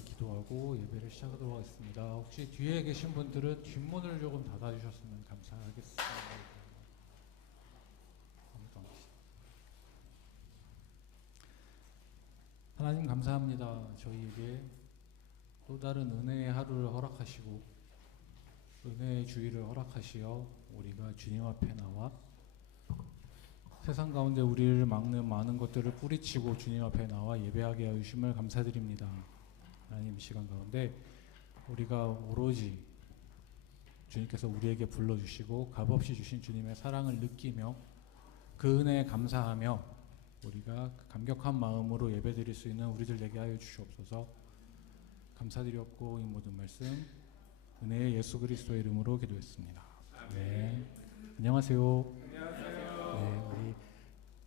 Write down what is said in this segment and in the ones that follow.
기도하고 예배를 시작하도록 하겠습니다. 혹시 뒤에 계신 분들은 뒷문을 조금 닫아주셨으면 감사하겠습니다. 하나님 감사합니다. 저희에게 또 다른 은혜의 하루를 허락하시고 은혜의 주일을 허락하시어 우리가 주님 앞에 나와 세상 가운데 우리를 막는 많은 것들을 뿌리치고 주님 앞에 나와 예배하게 하여 주심을 감사드립니다. 하나님, 이 시간 가운데 우리가 오로지 주님께서 우리에게 불러주시고 값없이 주신 주님의 사랑을 느끼며 그 은혜에 감사하며 우리가 감격한 마음으로 예배드릴 수 있는 우리들 되게 하여 주시옵소서. 감사드렸고 이 모든 말씀 은혜의 예수 그리스도의 이름으로 기도했습니다. 네. 안녕하세요. 네, 우리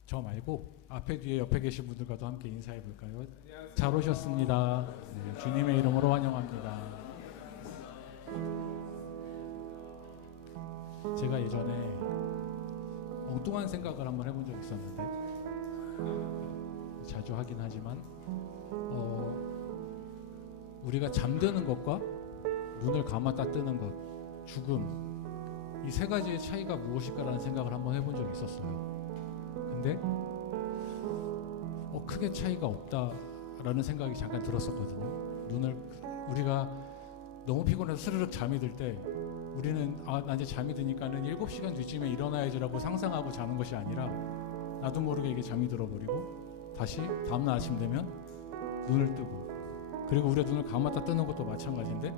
저 말고 앞에 뒤에 옆에 계신 분들과도 함께 인사해 볼까요? 잘 오셨습니다. 네, 주님의 이름으로 환영합니다. 제가 예전에 엉뚱한 생각을 한번 해본 적이 있었는데 자주 하긴 하지만 우리가 잠드는 것과 눈을 감았다 뜨는 것, 죽음, 이 세 가지의 차이가 무엇일까라는 생각을 한번 해본 적이 있었어요. 근데 크게 차이가 없다라는 생각이 잠깐 들었었거든요. 우리가 너무 피곤해서 스르륵 잠이 들 때 우리는 나 이제 잠이 드니까는 7시간 뒤쯤에 일어나야지라고 상상하고 자는 것이 아니라 나도 모르게 이게 잠이 들어버리고 다시 다음날 아침 되면 눈을 뜨고, 그리고 우리가 눈을 감았다 뜨는 것도 마찬가지인데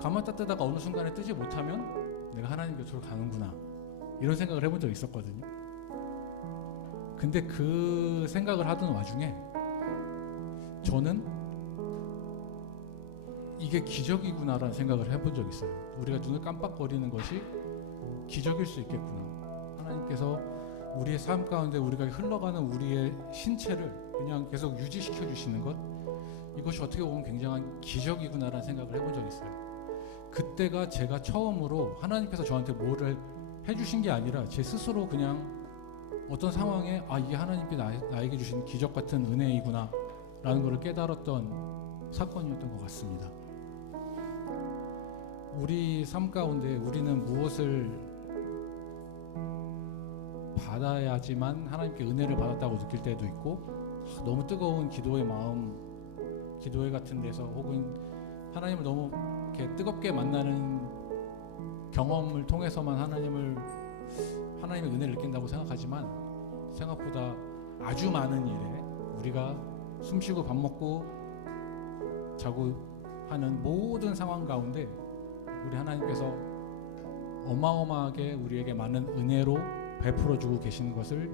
감았다 뜨다가 어느 순간에 뜨지 못하면 내가 하나님 곁으로 가는구나, 이런 생각을 해본 적이 있었거든요. 근데 그 생각을 하던 와중에 저는 이게 기적이구나라는 생각을 해본 적이 있어요. 우리가 눈을 깜빡거리는 것이 기적일 수 있겠구나. 하나님께서 우리의 삶 가운데 우리가 흘러가는 우리의 신체를 그냥 계속 유지시켜 주시는 것, 이것이 어떻게 보면 굉장한 기적이구나라는 생각을 해본 적이 있어요. 그때가 제가 처음으로 하나님께서 저한테 뭐를 해주신 게 아니라 제 스스로 그냥 어떤 상황에 이게 하나님께 나에게 주신 기적 같은 은혜이구나 라는 것을 깨달았던 사건이었던 것 같습니다. 우리 삶 가운데 우리는 무엇을 받아야지만 하나님께 은혜를 받았다고 느낄 때도 있고, 너무 뜨거운 기도의 마음, 기도회 같은 데서 혹은 하나님을 너무 이렇게 뜨겁게 만나는 경험을 통해서만 하나님의 은혜를 느낀다고 생각하지만, 생각보다 아주 많은 일에 우리가 숨쉬고 밥 먹고 자고 하는 모든 상황 가운데 우리 하나님께서 어마어마하게 우리에게 많은 은혜로 베풀어 주고 계시는 것을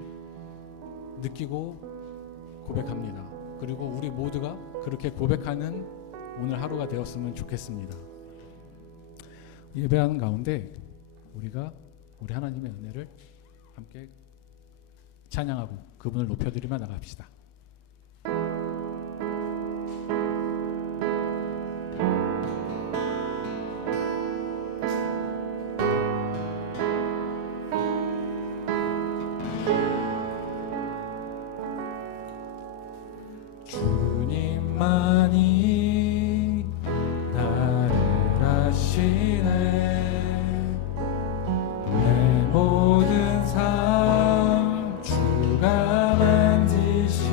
느끼고 고백합니다. 그리고 우리 모두가 그렇게 고백하는 오늘 하루가 되었으면 좋겠습니다. 예배하는 가운데 우리가 우리 하나님의 은혜를 함께 찬양하고 그분을 높여드리며 나갑시다. 주님만이 나를 아시네. 내 모든 삶 주가 만지시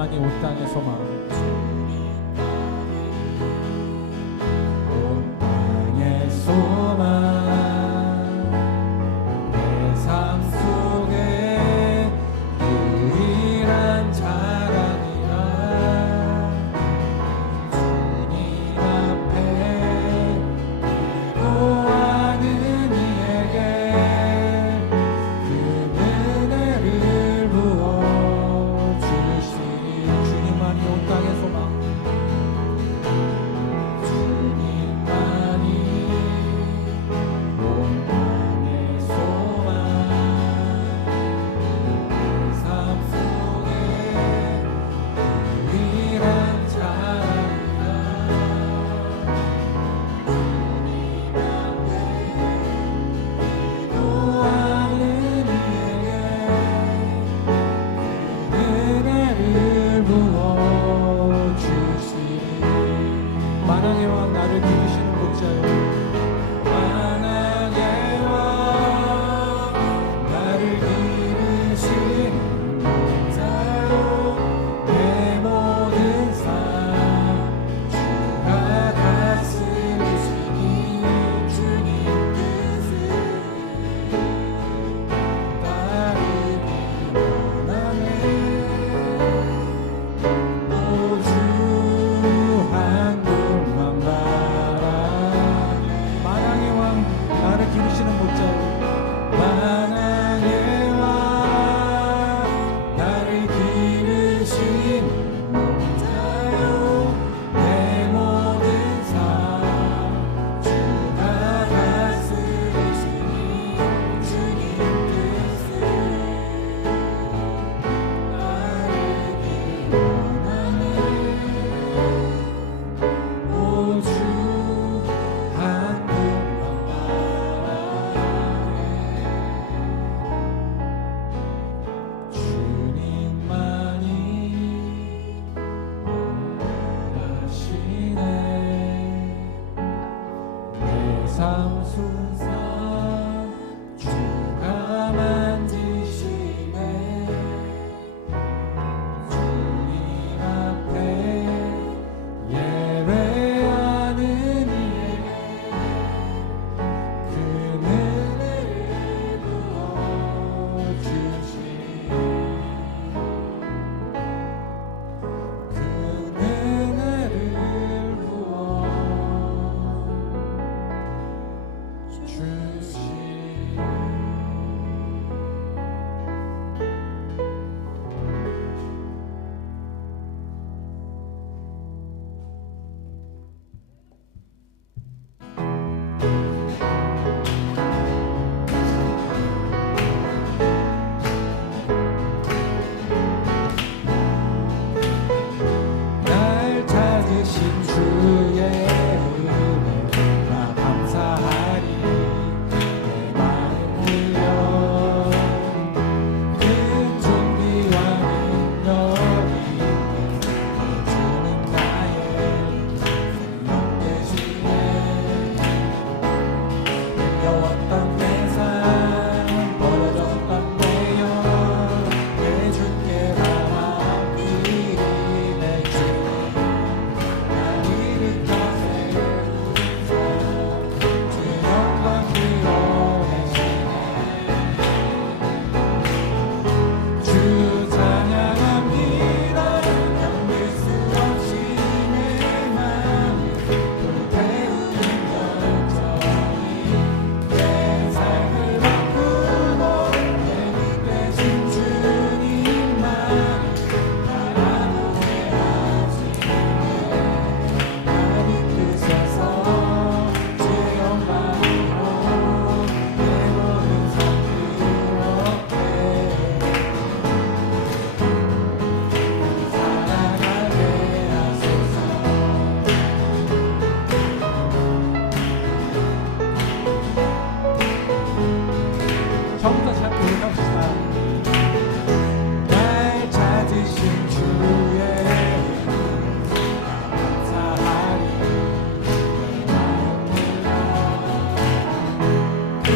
주님만이 온 땅의 소망. 온 땅의 소망. 내 삶 속에 유일한 자랑이라. 주님 앞에 기도하는 이에게 그 은혜를 부어 주시니. 주님만이 온 땅의 소망. 주님만이 온 땅의 소망. 내 삶 속에 유일한 자랑이라. 주님 앞에 기도하는 이에게 은혜를 부어 주시니. 만왕의 왕 나를 기르시는 목자요. 만왕의 왕 나를 기르시는 목자요. 내 모든 삶 주가 다스리시니. 주님 뜻을 따르기 원하네. 오주 한 곳만 바라네. 만왕의 왕 나를 기르시는 목자요. 만왕의 왕 나를 기르시는 목자요. 내 모든 삶 주가 다스리시니. 주님 뜻을 따르기 원하네. 오주 한 곳만 바라네. 주님만이 원하시네. 내 삶 순상 주가 만지시네. 주님 앞에 예배하는 이에게 그 은혜를 부어 주시니. 그 은혜를 부어 주시니. 날 찾으신 주의 은혜 나 감사하리. 내 마음 울려 큰 존귀와 능력이 주는 나의 생명 되시네. 힘겨웠던 내 삶 벌어졌던 내 영 내 주께 담아드리네. 주님 날 일으켜 세우셔 주 영광 드러내시네. 주 찬양합니다. 견딜 수 없이 내 맘을 불태우는 열정이 내 삶을 바꾸고 내 길 대신 주님만 바라보게 하시네. 날 이끄셔서 주의 영광으로 내 모든 삶 그렇게 살아가게 하소서. 처음부터 잘 고백합시다. 날 찾으신 주의 감사하리. 내 마음 울려 큰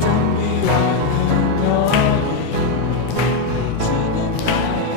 존귀와 능력이 주는 나의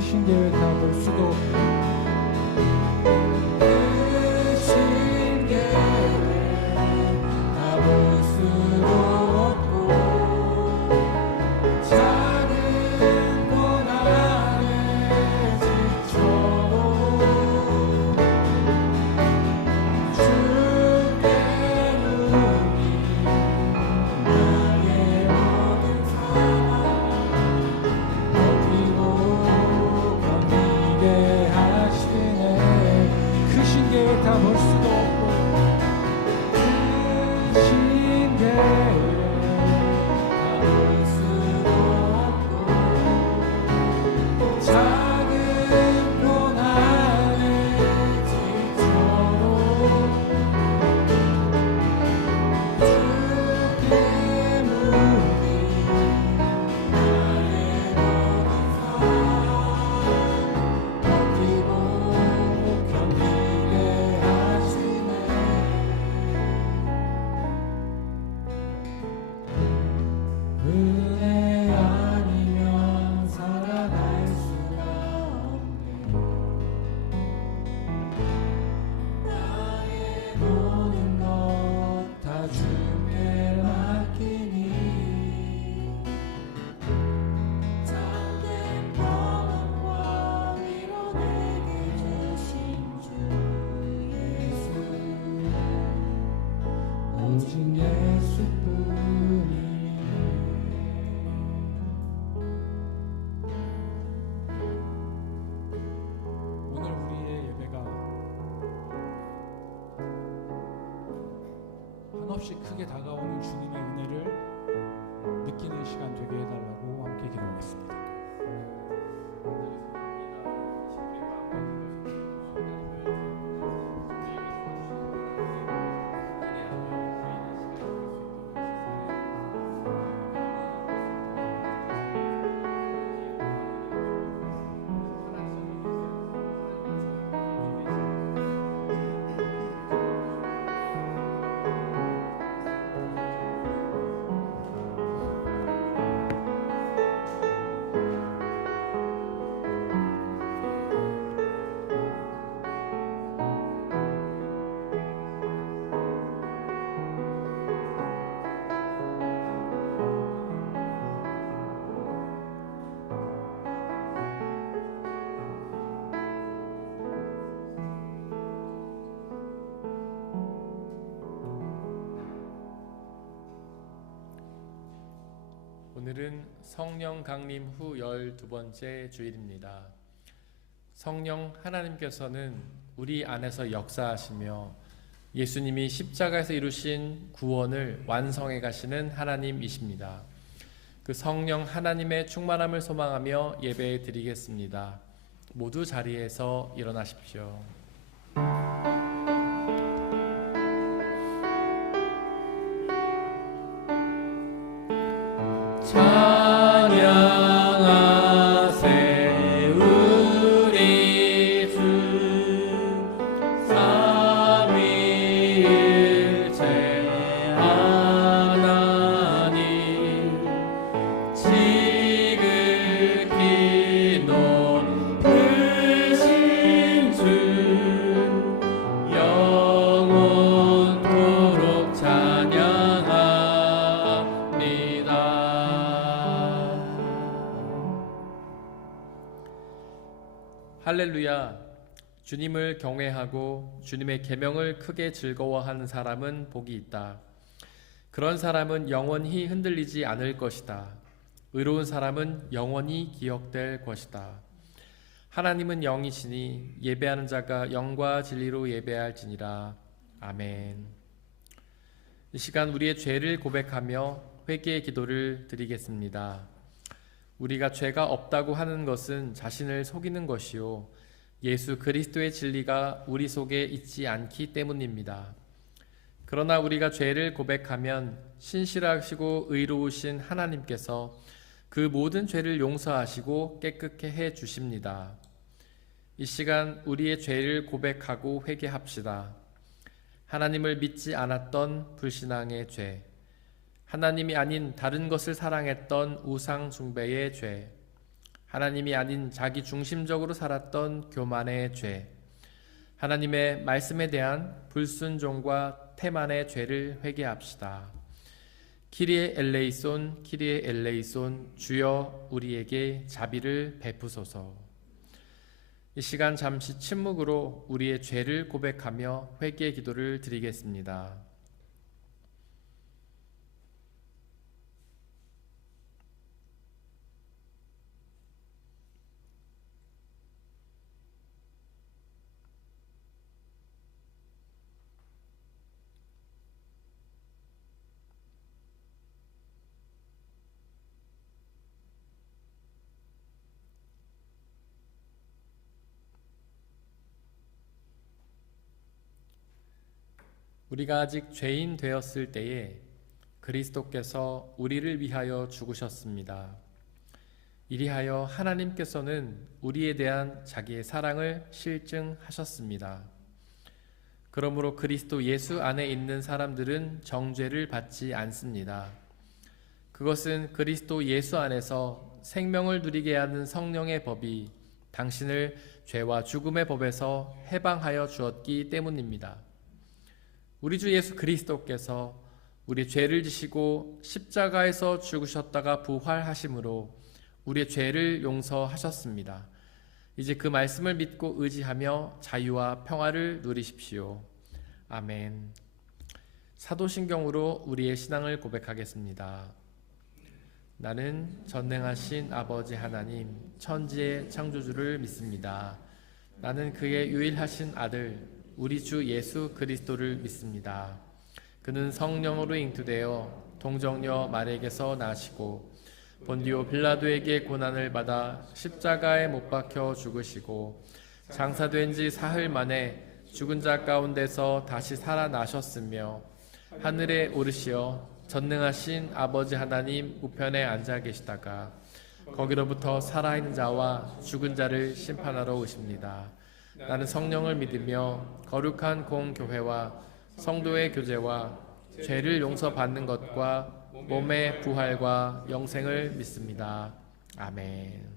크신 계획 다 볼 수도 없고 크신 계획 다 볼 수도 없고 작은 고난에 지쳐도 주께 묻기 나의 모든 사랑 버티고 견디게 하시네. 크신 계획 다 볼 수도 없고 크신 계획 다 볼 수도 없고 작은 고난에 지쳐도 주께 묻기 나의 모든 사랑 버티고 견디게 하시네. 은혜 아니면 살아갈 수가 없네. 나의 모든 것 다 주께 맡기니 참된 평안과 위로 내게 주신 주 예수 오직 예수뿐이니. 오늘 우리의 예배가 한없이 크게 다가오는 주님의 은혜를 느끼는 시간 되게 해달라고 함께 기도하겠습니다. 오늘은 성령 강림 후 12번째 주일입니다. 성령 하나님께서는 우리 안에서 역사하시며 예수님이 십자가에서 이루신 구원을 완성해 가시는 하나님이십니다. 그 성령 하나님의 충만함을 소망하며 예배 드리겠습니다. 모두 자리에서 일어나십시오. 찬양하세 우리 주 삼위일체 하나님 지극히 높으신 주 영원토록 찬양합니다. 할렐루야. 주님을 경외하고 주님의 계명을 크게 즐거워하는 사람은 복이 있다. 그런 사람은 영원히 흔들리지 않을 것이다. 의로운 사람은 영원히 기억될 것이다. 하나님은 영이시니 예배하는 자가 영과 진리로 예배할지니라. 아멘. 이 시간 우리의 죄를 고백하며 회개의 기도를 드리겠습니다. 우리가 죄가 없다고 하는 것은 자신을 속이는 것이요 예수 그리스도의 진리가 우리 속에 있지 않기 때문입니다. 그러나 우리가 죄를 고백하면 신실하시고 의로우신 하나님께서 그 모든 죄를 용서하시고 깨끗게 해 주십니다. 이 시간 우리의 죄를 고백하고 회개합시다. 하나님을 믿지 않았던 불신앙의 죄, 하나님이 아닌 다른 것을 사랑했던 우상 숭배의 죄, 하나님이 아닌 자기 중심적으로 살았던 교만의 죄, 하나님의 말씀에 대한 불순종과 태만의 죄를 회개합시다. 키리에 엘레이손, 키리에 엘레이손, 주여 우리에게 자비를 베푸소서. 이 시간 잠시 침묵으로 우리의 죄를 고백하며 회개 기도를 드리겠습니다. 우리가 아직 죄인 되었을 때에 그리스도께서 우리를 위하여 죽으셨습니다. 이리하여 하나님께서는 우리에 대한 자기의 사랑을 실증하셨습니다. 그러므로 그리스도 예수 안에 있는 사람들은 정죄를 받지 않습니다. 그것은 그리스도 예수 안에서 생명을 누리게 하는 성령의 법이 당신을 죄와 죽음의 법에서 해방하여 주었기 때문입니다. 우리 주 예수 그리스도께서 우리 죄를 지시고 십자가에서 죽으셨다가 부활하심으로 우리의 죄를 용서하셨습니다. 이제 그 말씀을 믿고 의지하며 자유와 평화를 누리십시오. 아멘. 사도신경으로 우리의 신앙을 고백하겠습니다. 나는 전능하신 아버지 하나님, 천지의 창조주를 믿습니다. 나는 그의 유일하신 아들 우리 주 예수 그리스도를 믿습니다. 그는 성령으로 잉투되어 동정녀 마리에게서 나시고 본디오 빌라도에게 고난을 받아 십자가에 못 박혀 죽으시고 장사된 지 사흘 만에 죽은 자 가운데서 다시 살아나셨으며 하늘에 오르시어 전능하신 아버지 하나님 우편에 앉아 계시다가 거기로부터 살아있는 자와 죽은 자를 심판하러 오십니다. 나는 성령을 믿으며 거룩한 공교회와 성도의 교제와 죄를 용서받는 것과 몸의 부활과 영생을 믿습니다. 아멘.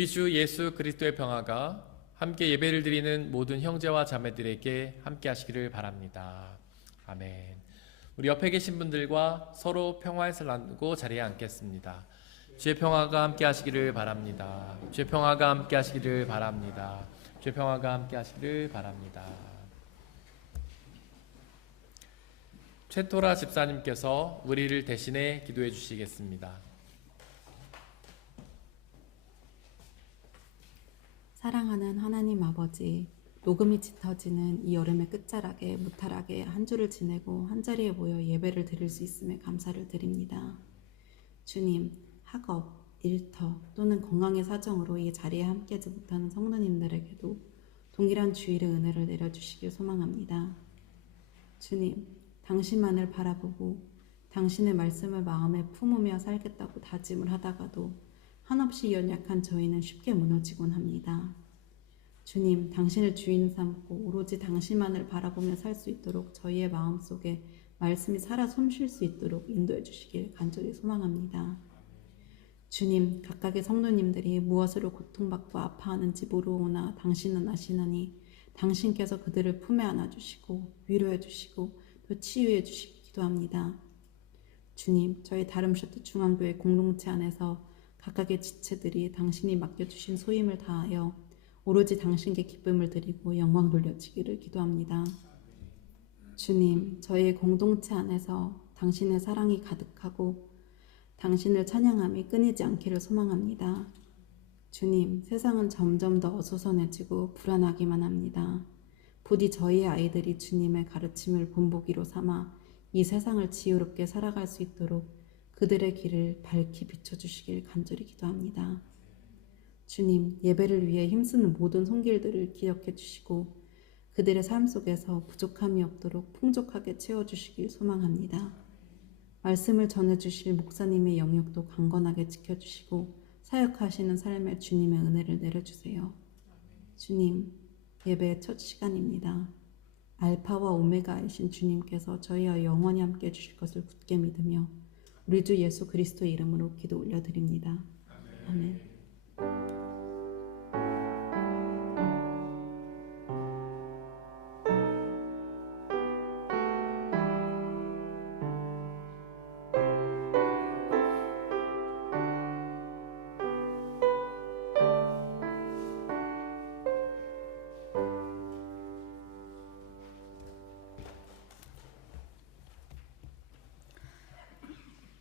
우리 주 예수 그리스도의 평화가 함께 예배를 드리는 모든 형제와 자매들에게 함께 하시기를 바랍니다. 아멘. 우리 옆에 계신 분들과 서로 평화에서 나누고 자리에 앉겠습니다. 주의 평화가 함께 하시기를 바랍니다. 주의 평화가 함께 하시기를 바랍니다. 주의 평화가 함께 하시기를 바랍니다. 최토라 집사님께서 우리를 대신해 기도해 주시겠습니다. 사랑하는 하나님 아버지, 녹음이 짙어지는 이 여름의 끝자락에 무탈하게 한 주를 지내고 한자리에 모여 예배를 드릴 수 있음에 감사를 드립니다. 주님, 학업, 일터 또는 건강의 사정으로 이 자리에 함께하지 못하는 성도님들에게도 동일한 주일의 은혜를 내려주시길 소망합니다. 주님, 당신만을 바라보고 당신의 말씀을 마음에 품으며 살겠다고 다짐을 하다가도 한없이 연약한 저희는 쉽게 무너지곤 합니다. 주님, 당신을 주인 삼고 오로지 당신만을 바라보며 살 수 있도록 저희의 마음속에 말씀이 살아 숨쉴 수 있도록 인도해 주시길 간절히 소망합니다. 주님, 각각의 성도님들이 무엇으로 고통받고 아파하는지 모르오나 당신은 아시나니 당신께서 그들을 품에 안아주시고 위로해 주시고 또 치유해 주시기 기도합니다. 주님, 저희 다름셔트 중앙교회 공동체 안에서 각각의 지체들이 당신이 맡겨주신 소임을 다하여 오로지 당신께 기쁨을 드리고 영광 돌려지기를 기도합니다. 주님, 저희의 공동체 안에서 당신의 사랑이 가득하고 당신을 찬양함이 끊이지 않기를 소망합니다. 주님, 세상은 점점 더 어수선해지고 불안하기만 합니다. 부디 저희의 아이들이 주님의 가르침을 본보기로 삼아 이 세상을 지혜롭게 살아갈 수 있도록 그들의 길을 밝히 비춰주시길 간절히 기도합니다. 주님, 예배를 위해 힘쓰는 모든 손길들을 기억해 주시고 그들의 삶 속에서 부족함이 없도록 풍족하게 채워주시길 소망합니다. 말씀을 전해주실 목사님의 영역도 강건하게 지켜주시고 사역하시는 삶에 주님의 은혜를 내려주세요. 주님, 예배의 첫 시간입니다. 알파와 오메가이신 주님께서 저희와 영원히 함께 해주실 것을 굳게 믿으며 우리 주 예수 그리스도의 이름으로 기도 올려드립니다. 아멘.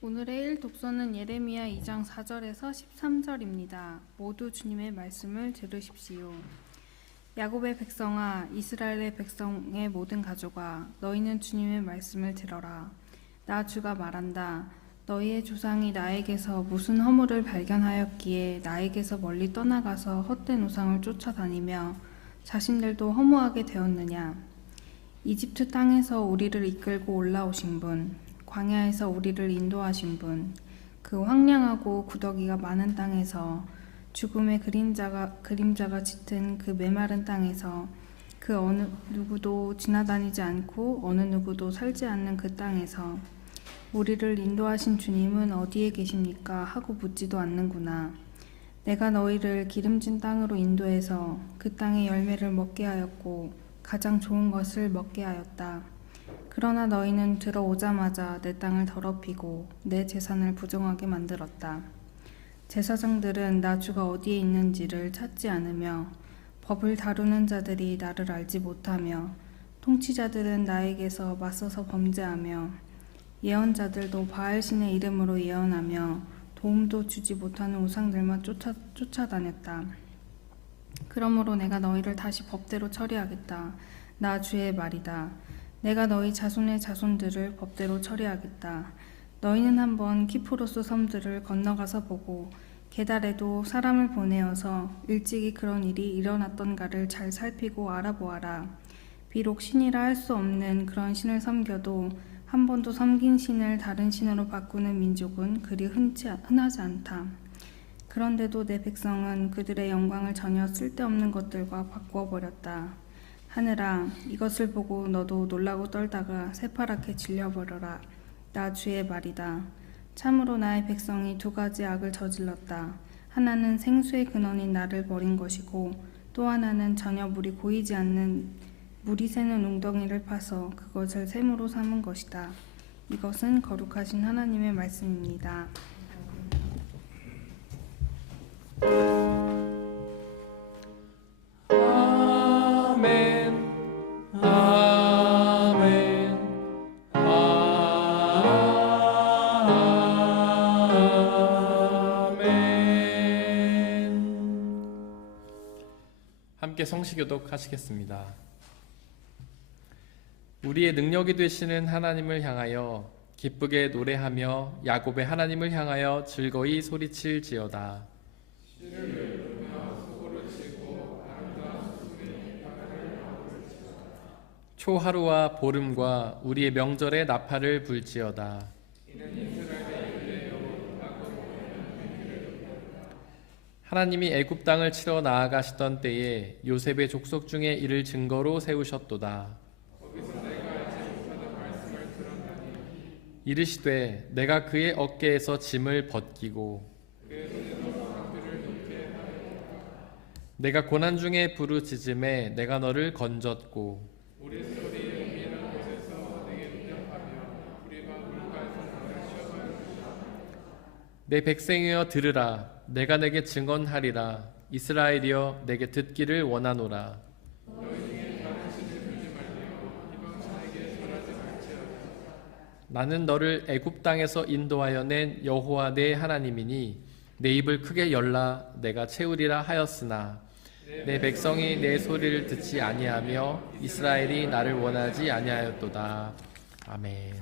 오늘의 1 독서는 예레미야 2장 4절에서 13절입니다. 모두 주님의 말씀을 들으십시오. 야곱의 백성아, 이스라엘의 백성의 모든 가족아, 너희는 주님의 말씀을 들어라. 나 주가 말한다. 너희의 조상이 나에게서 무슨 허물을 발견하였기에 나에게서 멀리 떠나가서 헛된 우상을 쫓아다니며 자신들도 허무하게 되었느냐. 이집트 땅에서 우리를 이끌고 올라오신 분, 광야에서 우리를 인도하신 분, 그 황량하고 구더기가 많은 땅에서 죽음의 그림자가 짙은 그 메마른 땅에서 그 어느 누구도 지나다니지 않고 어느 누구도 살지 않는 그 땅에서 우리를 인도하신 주님은 어디에 계십니까? 하고 묻지도 않는구나. 내가 너희를 기름진 땅으로 인도해서 그 땅의 열매를 먹게 하였고 가장 좋은 것을 먹게 하였다. 그러나 너희는 들어오자마자 내 땅을 더럽히고 내 제산을 부정하게 만들었다. 제사장들은 나 주가 어디에 있는지를 찾지 않으며 법을 다루는 자들이 나를 알지 못하며 통치자들은 나에게서 맞서서 범죄하며 예언자들도 바알신의 이름으로 예언하며 도움도 주지 못하는 우상들만 쫓아다녔다. 그러므로 내가 너희를 다시 법대로 처리하겠다. 나 주의 말이다. 내가 너희 자손의 자손들을 법대로 처리하겠다. 너희는 한번 키프로스 섬들을 건너가서 보고 게달에도 사람을 보내어서 일찍이 그런 일이 일어났던가를 잘 살피고 알아보아라. 비록 신이라 할 수 없는 그런 신을 섬겨도 한 번도 섬긴 신을 다른 신으로 바꾸는 민족은 그리 흔하지 않다. 그런데도 내 백성은 그들의 영광을 전혀 쓸데없는 것들과 바꾸어버렸다. 하늘아, 이것을 보고 너도 놀라고 떨다가 새파랗게 질려버려라. 나 주의 말이다. 참으로 나의 백성이 두 가지 악을 저질렀다. 하나는 생수의 근원인 나를 버린 것이고 또 하나는 전혀 물이 고이지 않는 물이 새는 웅덩이를 파서 그것을 샘으로 삼은 것이다. 이것은 거룩하신 하나님의 말씀입니다. 아멘. 아멘. 아멘. 함께 성시교독 하시겠습니다. 우리의 능력이 되시는 하나님을 향하여 기쁘게 노래하며 야곱의 하나님을 향하여 즐거이 소리칠지어다. 초하루와 보름과 우리의 명절에 나팔을 불지어다. 하나님이 애굽 땅을 치러 나아가시던 때에 요셉의 족속 중에 이를 증거로 세우셨도다. 이르시되 내가 그의 어깨에서 짐을 벗기고 내가 고난 중에 부르짖음에 내가 너를 건졌고 내 백성이여 들으라. 내가 내게 증언하리라. 이스라엘이여 내게 듣기를 원하노라. 나는 너를 애굽 땅에서 인도하여 낸 여호와 내 하나님이니 내 입을 크게 열라 내가 채우리라 하였으나 내 백성이 내 소리를 듣지 아니하며 이스라엘이 나를 원하지 아니하였도다. 아멘.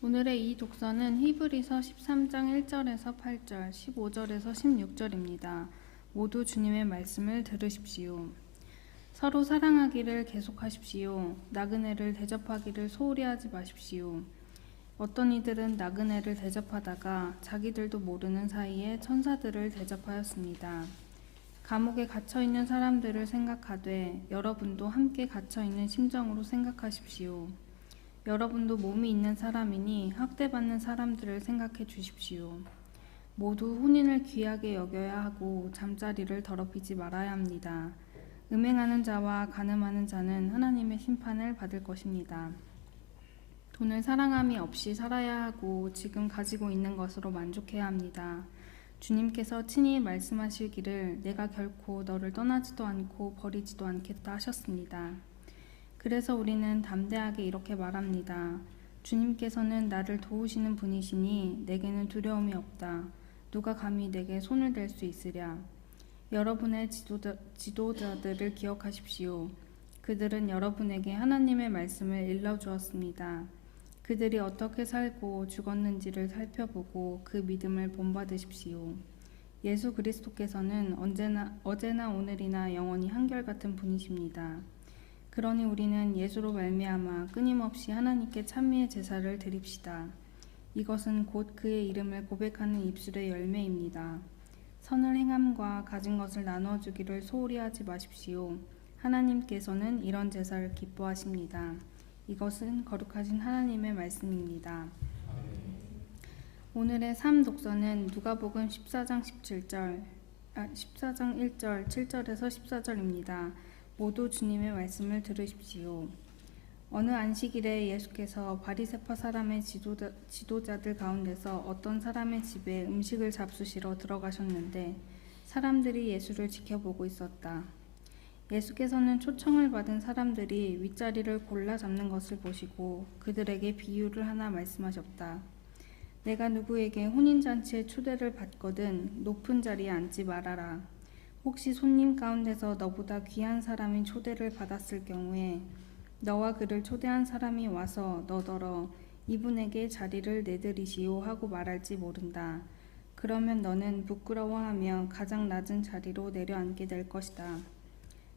오늘의 이 독서는 히브리서 13장 1절에서 8절, 15절에서 16절입니다. 모두 주님의 말씀을 들으십시오. 서로 사랑하기를 계속하십시오. 나그네를 대접하기를 소홀히 하지 마십시오. 어떤 이들은 나그네를 대접하다가 자기들도 모르는 사이에 천사들을 대접하였습니다. 감옥에 갇혀있는 사람들을 생각하되 여러분도 함께 갇혀있는 심정으로 생각하십시오. 여러분도 몸이 있는 사람이니 학대받는 사람들을 생각해 주십시오. 모두 혼인을 귀하게 여겨야 하고 잠자리를 더럽히지 말아야 합니다. 음행하는 자와 간음하는 자는 하나님의 심판을 받을 것입니다. 돈을 사랑함이 없이 살아야 하고 지금 가지고 있는 것으로 만족해야 합니다. 주님께서 친히 말씀하시기를 내가 결코 너를 떠나지도 않고 버리지도 않겠다 하셨습니다. 그래서 우리는 담대하게 이렇게 말합니다. 주님께서는 나를 도우시는 분이시니 내게는 두려움이 없다. 누가 감히 내게 손을 댈 수 있으랴. 여러분의 지도자들을 기억하십시오. 그들은 여러분에게 하나님의 말씀을 일러주었습니다. 그들이 어떻게 살고 죽었는지를 살펴보고 그 믿음을 본받으십시오. 예수 그리스도께서는 어제나 오늘이나 영원히 한결같은 분이십니다. 그러니 우리는 예수로 말미암아 끊임없이 하나님께 찬미의 제사를 드립시다. 이것은 곧 그의 이름을 고백하는 입술의 열매입니다. 선을 행함과 가진 것을 나누어 주기를 소홀히 하지 마십시오. 하나님께서는 이런 제사를 기뻐하십니다. 이것은 거룩하신 하나님의 말씀입니다. 오늘의 독서는 누가복음 14장 1절 7절에서 14절입니다. 모두 주님의 말씀을 들으십시오. 어느 안식일에 예수께서 바리새파 사람의 지도자들 가운데서 어떤 사람의 집에 음식을 잡수시러 들어가셨는데 사람들이 예수를 지켜보고 있었다. 예수께서는 초청을 받은 사람들이 윗자리를 골라 잡는 것을 보시고 그들에게 비유를 하나 말씀하셨다. 내가 누구에게 혼인잔치에 초대를 받거든 높은 자리에 앉지 말아라. 혹시 손님 가운데서 너보다 귀한 사람이 초대를 받았을 경우에 너와 그를 초대한 사람이 와서 너더러 이분에게 자리를 내드리시오 하고 말할지 모른다. 그러면 너는 부끄러워하며 가장 낮은 자리로 내려앉게 될 것이다.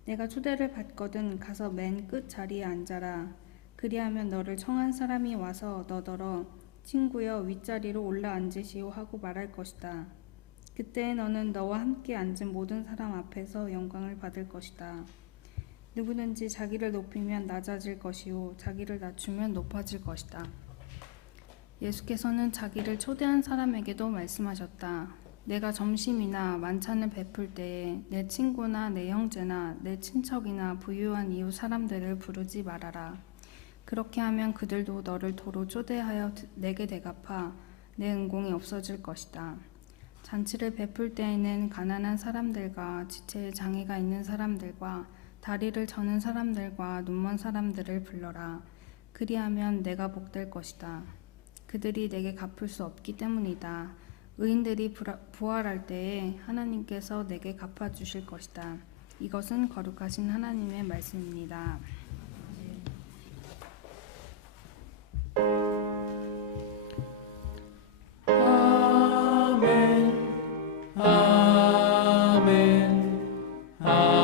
내가 초대를 받거든 가서 맨 끝 자리에 앉아라. 그리하면 너를 청한 사람이 와서 너더러 친구여 윗자리로 올라앉으시오 하고 말할 것이다. 그때 너는 너와 함께 앉은 모든 사람 앞에서 영광을 받을 것이다. 누구든지 자기를 높이면 낮아질 것이요 자기를 낮추면 높아질 것이다. 예수께서는 자기를 초대한 사람에게도 말씀하셨다. 내가 점심이나 만찬을 베풀 때에 내 친구나 내 형제나 내 친척이나 부유한 이웃 사람들을 부르지 말아라. 그렇게 하면 그들도 너를 도로 초대하여 내게 대갚아 내 은공이 없어질 것이다. 잔치를 베풀 때에는 가난한 사람들과 지체에 장애가 있는 사람들과 다리를 저는 사람들과 눈먼 사람들을 불러라. 그리하면 내가 복될 것이다. 그들이 내게 갚을 수 없기 때문이다. 의인들이 부활할 때에 하나님께서 내게 갚아주실 것이다. 이것은 거룩하신 하나님의 말씀입니다. 아멘 아멘 아멘.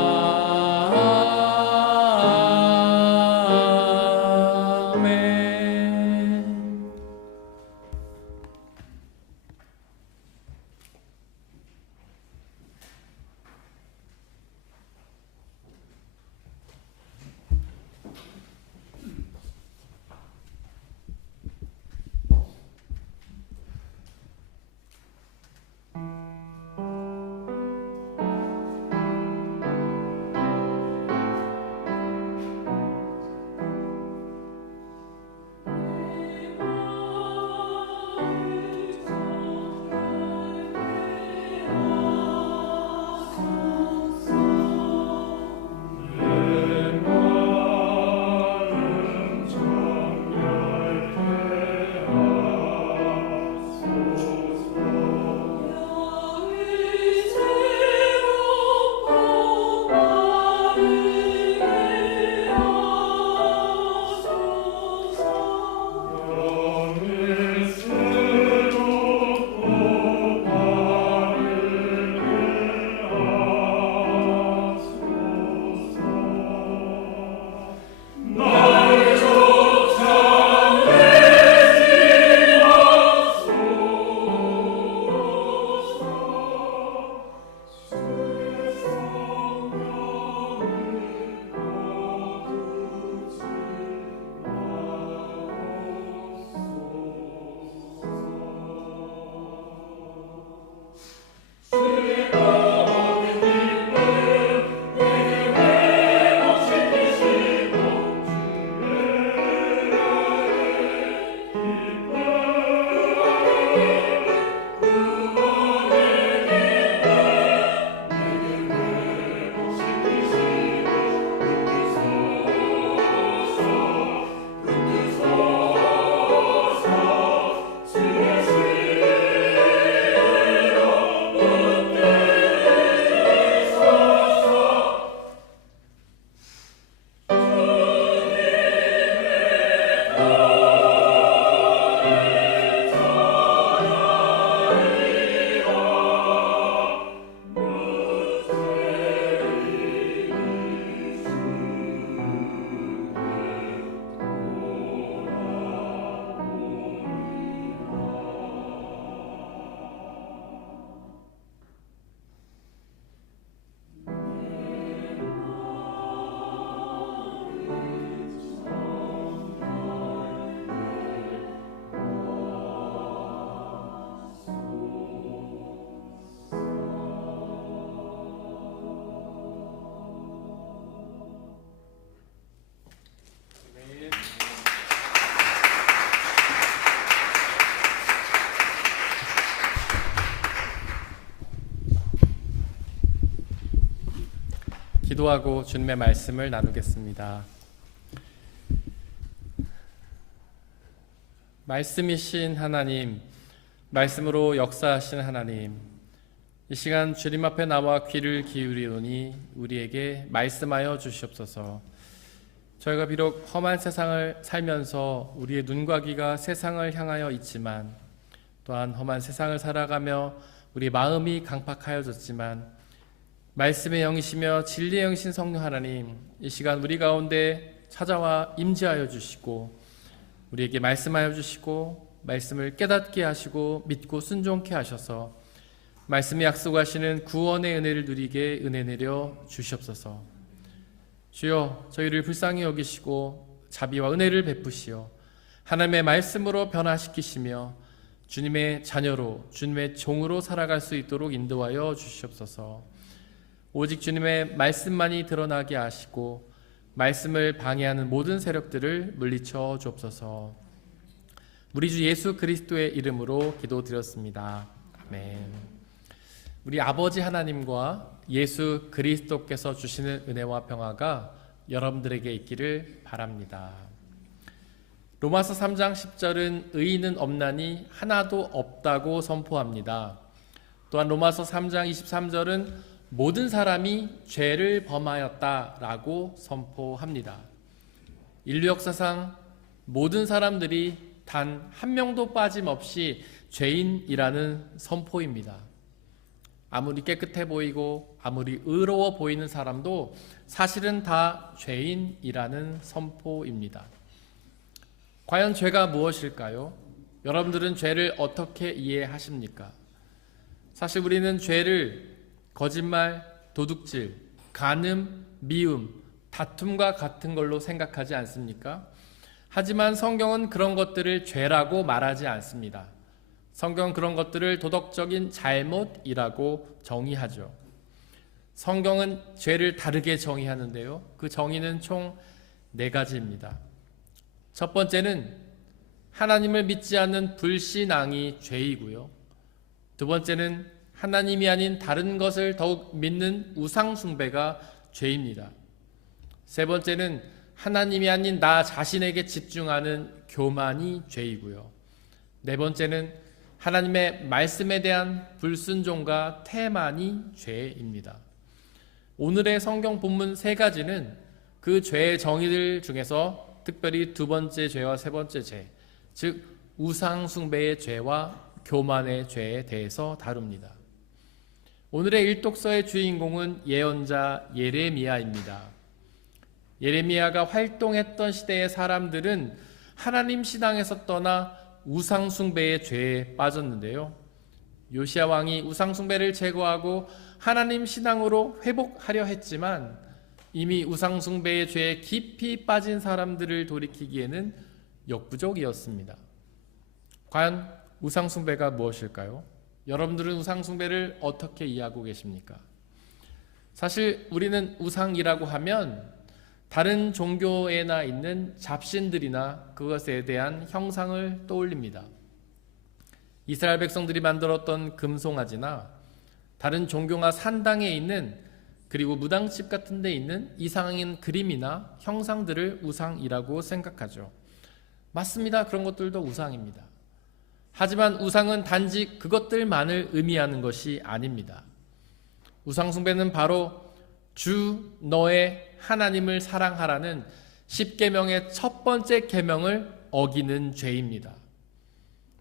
기도하고 주님의 말씀을 나누겠습니다. 말씀이신 하나님, 말씀으로 역사하신 하나님, 이 시간 주님 앞에 나와 귀를 기울이오니 우리에게 말씀하여 주시옵소서. 저희가 비록 험한 세상을 살면서 우리의 눈과 귀가 세상을 향하여 있지만, 또한 험한 세상을 살아가며 우리 마음이 강팍하여졌지만, 말씀의 영이시며 진리의 영이신 성령 하나님, 이 시간 우리 가운데 찾아와 임재하여 주시고 우리에게 말씀하여 주시고 말씀을 깨닫게 하시고 믿고 순종케 하셔서 말씀이 약속하시는 구원의 은혜를 누리게 은혜 내려 주시옵소서. 주여, 저희를 불쌍히 여기시고 자비와 은혜를 베푸시어 하나님의 말씀으로 변화시키시며 주님의 자녀로 주님의 종으로 살아갈 수 있도록 인도하여 주시옵소서. 오직 주님의 말씀만이 드러나게 하시고 말씀을 방해하는 모든 세력들을 물리쳐 주옵소서. 우리 주 예수 그리스도의 이름으로 기도드렸습니다. 아멘. 우리 아버지 하나님과 예수 그리스도께서 주시는 은혜와 평화가 여러분들에게 있기를 바랍니다. 로마서 3장 10절은 의인은 없나니 하나도 없다고 선포합니다. 또한 로마서 3장 23절은 모든 사람이 죄를 범하였다라고 선포합니다. 인류 역사상 모든 사람들이 단 한 명도 빠짐없이 죄인이라는 선포입니다. 아무리 깨끗해 보이고 아무리 의로워 보이는 사람도 사실은 다 죄인이라는 선포입니다. 과연 죄가 무엇일까요? 여러분들은 죄를 어떻게 이해하십니까? 사실 우리는 죄를 거짓말, 도둑질, 간음, 미움, 다툼과 같은 걸로 생각하지 않습니까? 하지만 성경은 그런 것들을 죄라고 말하지 않습니다. 성경은 그런 것들을 도덕적인 잘못이라고 정의하죠. 성경은 죄를 다르게 정의하는데요. 그 정의는 총 4가지입니다. 첫 번째는 하나님을 믿지 않는 불신앙이 죄이고요. 두 번째는 하나님이 아닌 다른 것을 더욱 믿는 우상숭배가 죄입니다. 세 번째는 하나님이 아닌 나 자신에게 집중하는 교만이 죄이고요. 네 번째는 하나님의 말씀에 대한 불순종과 태만이 죄입니다. 오늘의 성경 본문 3가지는 그 죄의 정의들 중에서 특별히 2번째 죄와 3번째 죄, 즉 우상숭배의 죄와 교만의 죄에 대해서 다룹니다. 오늘의 일독서의 주인공은 예언자 예레미야입니다. 예레미야가 활동했던 시대의 사람들은 하나님 신앙에서 떠나 우상숭배의 죄에 빠졌는데요. 요시야 왕이 우상숭배를 제거하고 하나님 신앙으로 회복하려 했지만 이미 우상숭배의 죄에 깊이 빠진 사람들을 돌이키기에는 역부족이었습니다. 과연 우상숭배가 무엇일까요? 여러분들은 우상숭배를 어떻게 이해하고 계십니까? 사실 우리는 우상이라고 하면 다른 종교에나 있는 잡신들이나 그것에 대한 형상을 떠올립니다. 이스라엘 백성들이 만들었던 금송아지나 다른 종교나 산당에 있는 그리고 무당집 같은 데 있는 이상한 그림이나 형상들을 우상이라고 생각하죠. 맞습니다. 그런 것들도 우상입니다. 하지만 우상은 단지 그것들만을 의미하는 것이 아닙니다. 우상숭배는 바로 주 너의 하나님을 사랑하라는 10계명의 첫 번째 계명을 어기는 죄입니다.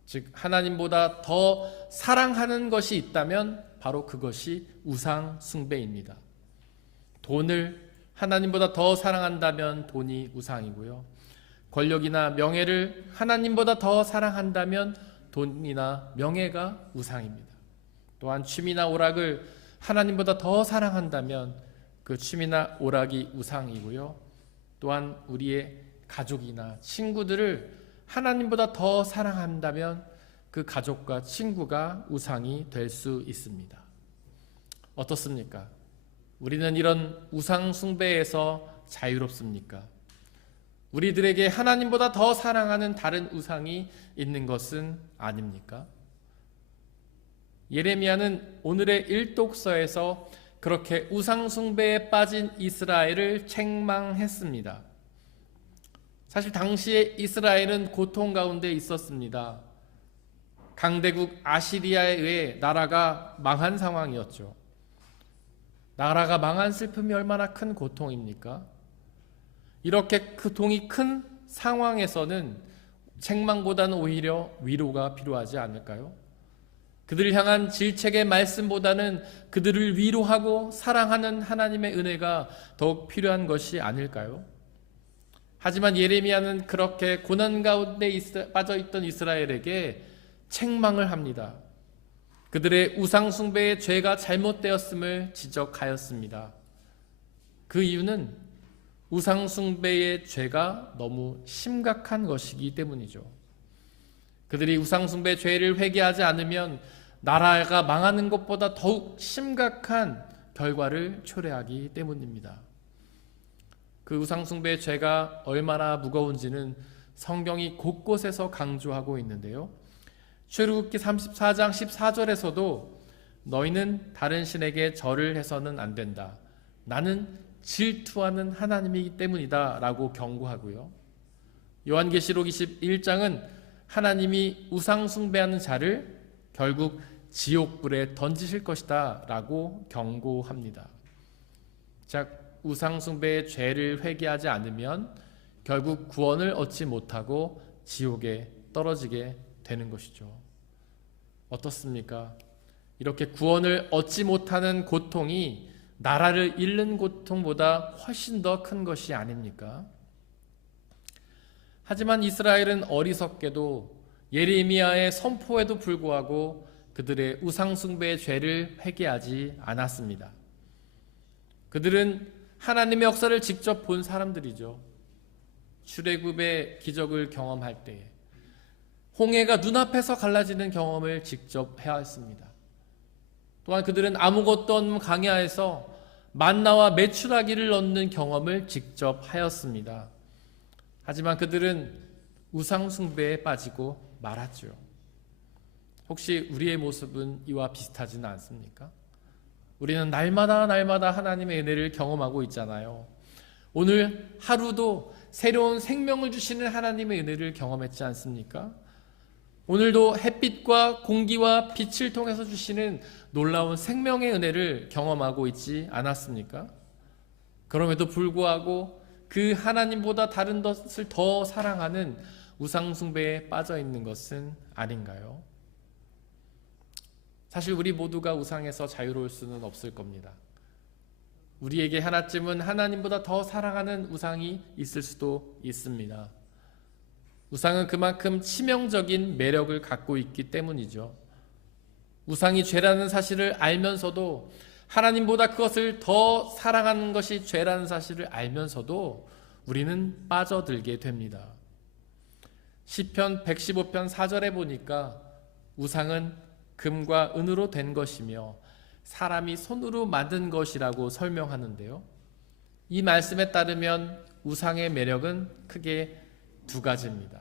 즉 하나님보다 더 사랑하는 것이 있다면 바로 그것이 우상숭배입니다. 돈을 하나님보다 더 사랑한다면 돈이 우상이고요. 권력이나 명예를 하나님보다 더 사랑한다면 돈이나 명예가 우상입니다. 또한 취미나 오락을 하나님보다 더 사랑한다면 그 취미나 오락이 우상이고요. 또한 우리의 가족이나 친구들을 하나님보다 더 사랑한다면 그 가족과 친구가 우상이 될 수 있습니다. 어떻습니까? 우리는 이런 우상 숭배에서 자유롭습니까? 우리들에게 하나님보다 더 사랑하는 다른 우상이 있는 것은 아닙니까? 예레미야는 오늘의 일독서에서 그렇게 우상 숭배에 빠진 이스라엘을 책망했습니다. 사실 당시에 이스라엘은 고통 가운데 있었습니다. 강대국 아시리아에 의해 나라가 망한 상황이었죠. 나라가 망한 슬픔이 얼마나 큰 고통입니까? 이렇게 고통이 큰 상황에서는 책망보다는 오히려 위로가 필요하지 않을까요? 그들을 향한 질책의 말씀보다는 그들을 위로하고 사랑하는 하나님의 은혜가 더욱 필요한 것이 아닐까요? 하지만 예레미야는 그렇게 고난 가운데 빠져있던 이스라엘에게 책망을 합니다. 그들의 우상숭배의 죄가 잘못되었음을 지적하였습니다. 그 이유는 우상숭배의 죄가 너무 심각한 것이기 때문이죠. 그들이 우상숭배 죄를 회개하지 않으면 나라가 망하는 것보다 더욱 심각한 결과를 초래하기 때문입니다. 그 우상숭배의 죄가 얼마나 무거운지는 성경이 곳곳에서 강조하고 있는데요. 출애굽기 34장 14절에서도 너희는 다른 신에게 절을 해서는 안 된다. 나는 질투하는 하나님이기 때문이다 라고 경고하고요. 요한계시록 21장은 하나님이 우상 숭배하는 자를 결국 지옥불에 던지실 것이다 라고 경고합니다. 즉 우상 숭배의 죄를 회개하지 않으면 결국 구원을 얻지 못하고 지옥에 떨어지게 되는 것이죠. 어떻습니까? 이렇게 구원을 얻지 못하는 고통이 나라를 잃는 고통보다 훨씬 더 큰 것이 아닙니까? 하지만 이스라엘은 어리석게도 예레미야의 선포에도 불구하고 그들의 우상숭배의 죄를 회개하지 않았습니다. 그들은 하나님의 역사를 직접 본 사람들이죠. 출애굽의 기적을 경험할 때 홍해가 눈앞에서 갈라지는 경험을 직접 해야 했습니다. 또한 그들은 아무것도 없는 광야에서 만나와 메추라기를 얻는 경험을 직접 하였습니다. 하지만 그들은 우상 숭배에 빠지고 말았죠. 혹시 우리의 모습은 이와 비슷하지는 않습니까? 우리는 날마다 하나님의 은혜를 경험하고 있잖아요. 오늘 하루도 새로운 생명을 주시는 하나님의 은혜를 경험했지 않습니까? 오늘도 햇빛과 공기와 빛을 통해서 주시는 놀라운 생명의 은혜를 경험하고 있지 않았습니까? 그럼에도 불구하고 그 하나님보다 다른 것을 더 사랑하는 우상숭배에 빠져 있는 것은 아닌가요? 사실 우리 모두가 우상에서 자유로울 수는 없을 겁니다. 우리에게 하나쯤은 하나님보다 더 사랑하는 우상이 있을 수도 있습니다. 우상은 그만큼 치명적인 매력을 갖고 있기 때문이죠. 우상이 죄라는 사실을 알면서도 하나님보다 그것을 더 사랑하는 것이 죄라는 사실을 알면서도 우리는 빠져들게 됩니다. 시편 115편 4절에 보니까 우상은 금과 은으로 된 것이며 사람이 손으로 만든 것이라고 설명하는데요. 이 말씀에 따르면 우상의 매력은 크게 두 가지입니다.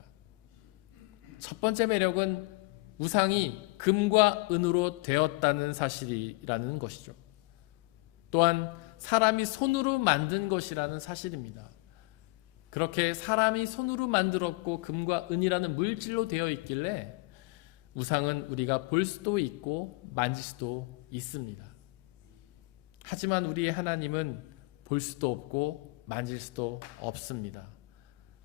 첫 번째 매력은 우상이 금과 은으로 되었다는 사실이라는 것이죠. 또한 사람이 손으로 만든 것이라는 사실입니다. 그렇게 사람이 손으로 만들었고 금과 은이라는 물질로 되어 있길래 우상은 우리가 볼 수도 있고 만질 수도 있습니다. 하지만 우리의 하나님은 볼 수도 없고 만질 수도 없습니다.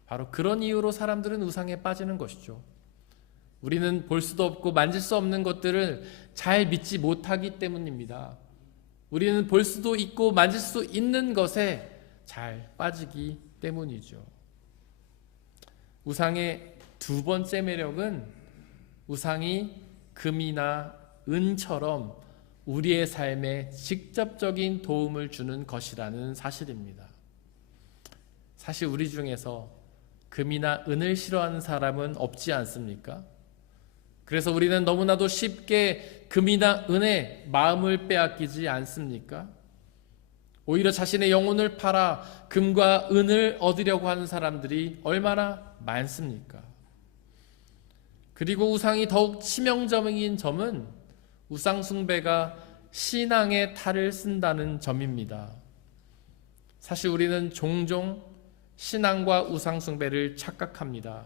바로 그런 이유로 사람들은 우상에 빠지는 것이죠. 우리는 볼 수도 없고 만질 수 없는 것들을 잘 믿지 못하기 때문입니다. 우리는 볼 수도 있고 만질 수 있는 것에 잘 빠지기 때문이죠. 우상의 두 번째 매력은 우상이 금이나 은처럼 우리의 삶에 직접적인 도움을 주는 것이라는 사실입니다. 사실 우리 중에서 금이나 은을 싫어하는 사람은 없지 않습니까? 그래서 우리는 너무나도 쉽게 금이나 은에 마음을 빼앗기지 않습니까? 오히려 자신의 영혼을 팔아 금과 은을 얻으려고 하는 사람들이 얼마나 많습니까? 그리고 우상이 더욱 치명적인 점은 우상 숭배가 신앙의 탈을 쓴다는 점입니다. 사실 우리는 종종 신앙과 우상 숭배를 착각합니다.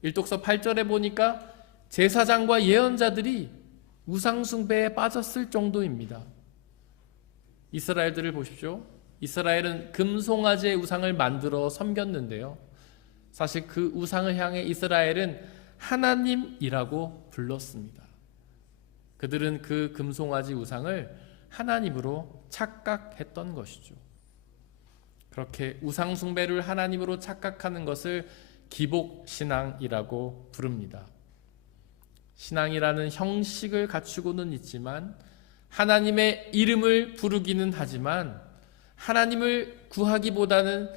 일독서 8절에 보니까 제사장과 예언자들이 우상 숭배에 빠졌을 정도입니다. 이스라엘들을 보십시오. 이스라엘은 금송아지의 우상을 만들어 섬겼는데요. 사실 그 우상을 향해 이스라엘은 하나님이라고 불렀습니다. 그들은 그 금송아지 우상을 하나님으로 착각했던 것이죠. 그렇게 우상 숭배를 하나님으로 착각하는 것을 기복신앙이라고 부릅니다. 신앙이라는 형식을 갖추고는 있지만 하나님의 이름을 부르기는 하지만 하나님을 구하기보다는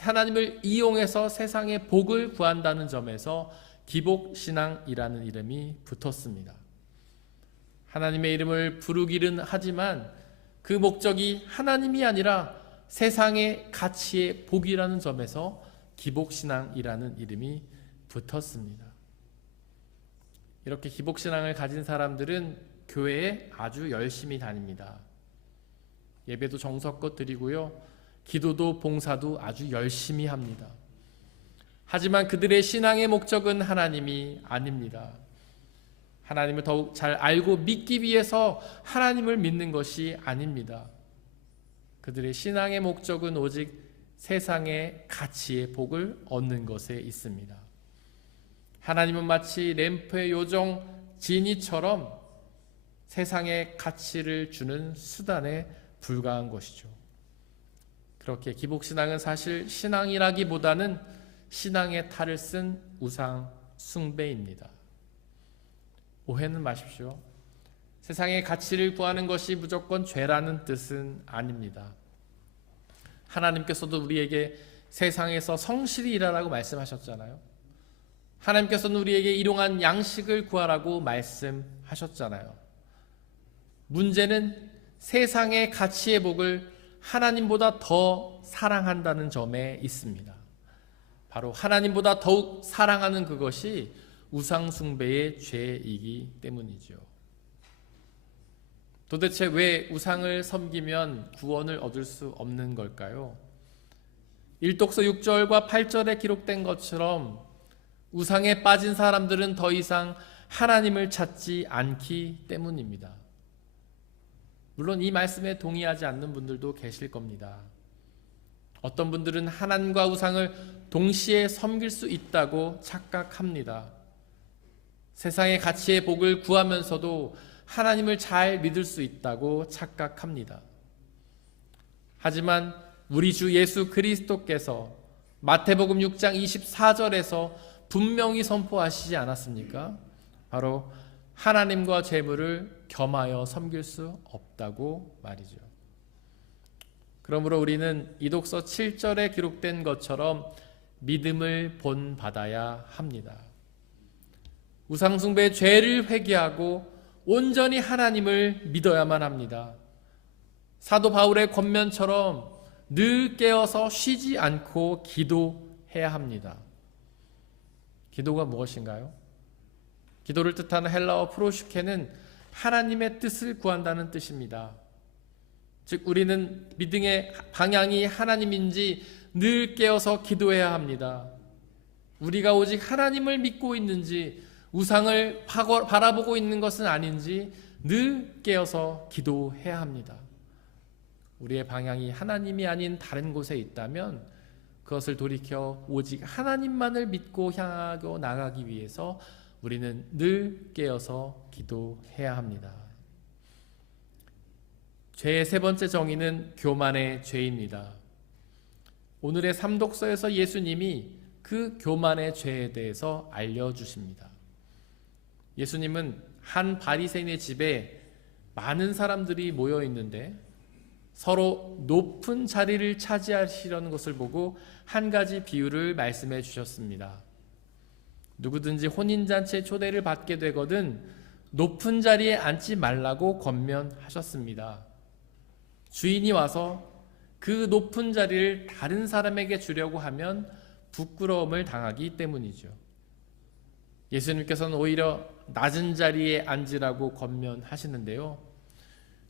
하나님을 이용해서 세상의 복을 구한다는 점에서 기복신앙이라는 이름이 붙었습니다. 하나님의 이름을 부르기는 하지만 그 목적이 하나님이 아니라 세상의 가치의 복이라는 점에서 기복신앙이라는 이름이 붙었습니다. 이렇게 기복신앙을 가진 사람들은 교회에 아주 열심히 다닙니다. 예배도 정성껏 드리고요. 기도도 봉사도 아주 열심히 합니다. 하지만 그들의 신앙의 목적은 하나님이 아닙니다. 하나님을 더욱 잘 알고 믿기 위해서 하나님을 믿는 것이 아닙니다. 그들의 신앙의 목적은 오직 세상의 가치의 복을 얻는 것에 있습니다. 하나님은 마치 램프의 요정 지니처럼 세상의 가치를 주는 수단에 불과한 것이죠. 그렇게 기복신앙은 사실 신앙이라기보다는 신앙의 탈을 쓴 우상 숭배입니다. 오해는 마십시오. 세상의 가치를 구하는 것이 무조건 죄라는 뜻은 아닙니다. 하나님께서도 우리에게 세상에서 성실히 일하라고 말씀하셨잖아요. 하나님께서는 우리에게 일용한 양식을 구하라고 말씀하셨잖아요. 문제는 세상의 가치의 복을 하나님보다 더 사랑한다는 점에 있습니다. 바로 하나님보다 더욱 사랑하는 그것이 우상숭배의 죄이기 때문이죠. 도대체 왜 우상을 섬기면 구원을 얻을 수 없는 걸까요? 일독서 6절과 8절에 기록된 것처럼 우상에 빠진 사람들은 더 이상 하나님을 찾지 않기 때문입니다. 물론 이 말씀에 동의하지 않는 분들도 계실 겁니다. 어떤 분들은 하나님과 우상을 동시에 섬길 수 있다고 착각합니다. 세상의 가치의 복을 구하면서도 하나님을 잘 믿을 수 있다고 착각합니다. 하지만 우리 주 예수 그리스도께서 마태복음 6장 24절에서 분명히 선포하시지 않았습니까? 바로 하나님과 재물을 겸하여 섬길 수 없다고 말이죠. 그러므로 우리는 이독서 7절에 기록된 것처럼 믿음을 본받아야 합니다. 우상숭배의 죄를 회개하고 온전히 하나님을 믿어야만 합니다. 사도 바울의 권면처럼 늘 깨어서 쉬지 않고 기도해야 합니다. 기도가 무엇인가요? 기도를 뜻하는 헬라어 프로슈케는 하나님의 뜻을 구한다는 뜻입니다. 즉 우리는 믿음의 방향이 하나님인지 늘 깨어서 기도해야 합니다. 우리가 오직 하나님을 믿고 있는지 우상을 바라보고 있는 것은 아닌지 늘 깨어서 기도해야 합니다. 우리의 방향이 하나님이 아닌 다른 곳에 있다면 그것을 돌이켜 오직 하나님만을 믿고 향하고 나가기 위해서 우리는 늘 깨어서 기도해야 합니다. 죄의 세 번째 정의는 교만의 죄입니다. 오늘의 삼독서에서 예수님이 그 교만의 죄에 대해서 알려주십니다. 예수님은 한 바리새인의 집에 많은 사람들이 모여 있는데 서로 높은 자리를 차지하시려는 것을 보고 한 가지 비유를 말씀해 주셨습니다. 누구든지 혼인잔치에 초대를 받게 되거든 높은 자리에 앉지 말라고 권면하셨습니다. 주인이 와서 그 높은 자리를 다른 사람에게 주려고 하면 부끄러움을 당하기 때문이죠. 예수님께서는 오히려 낮은 자리에 앉으라고 권면하시는데요.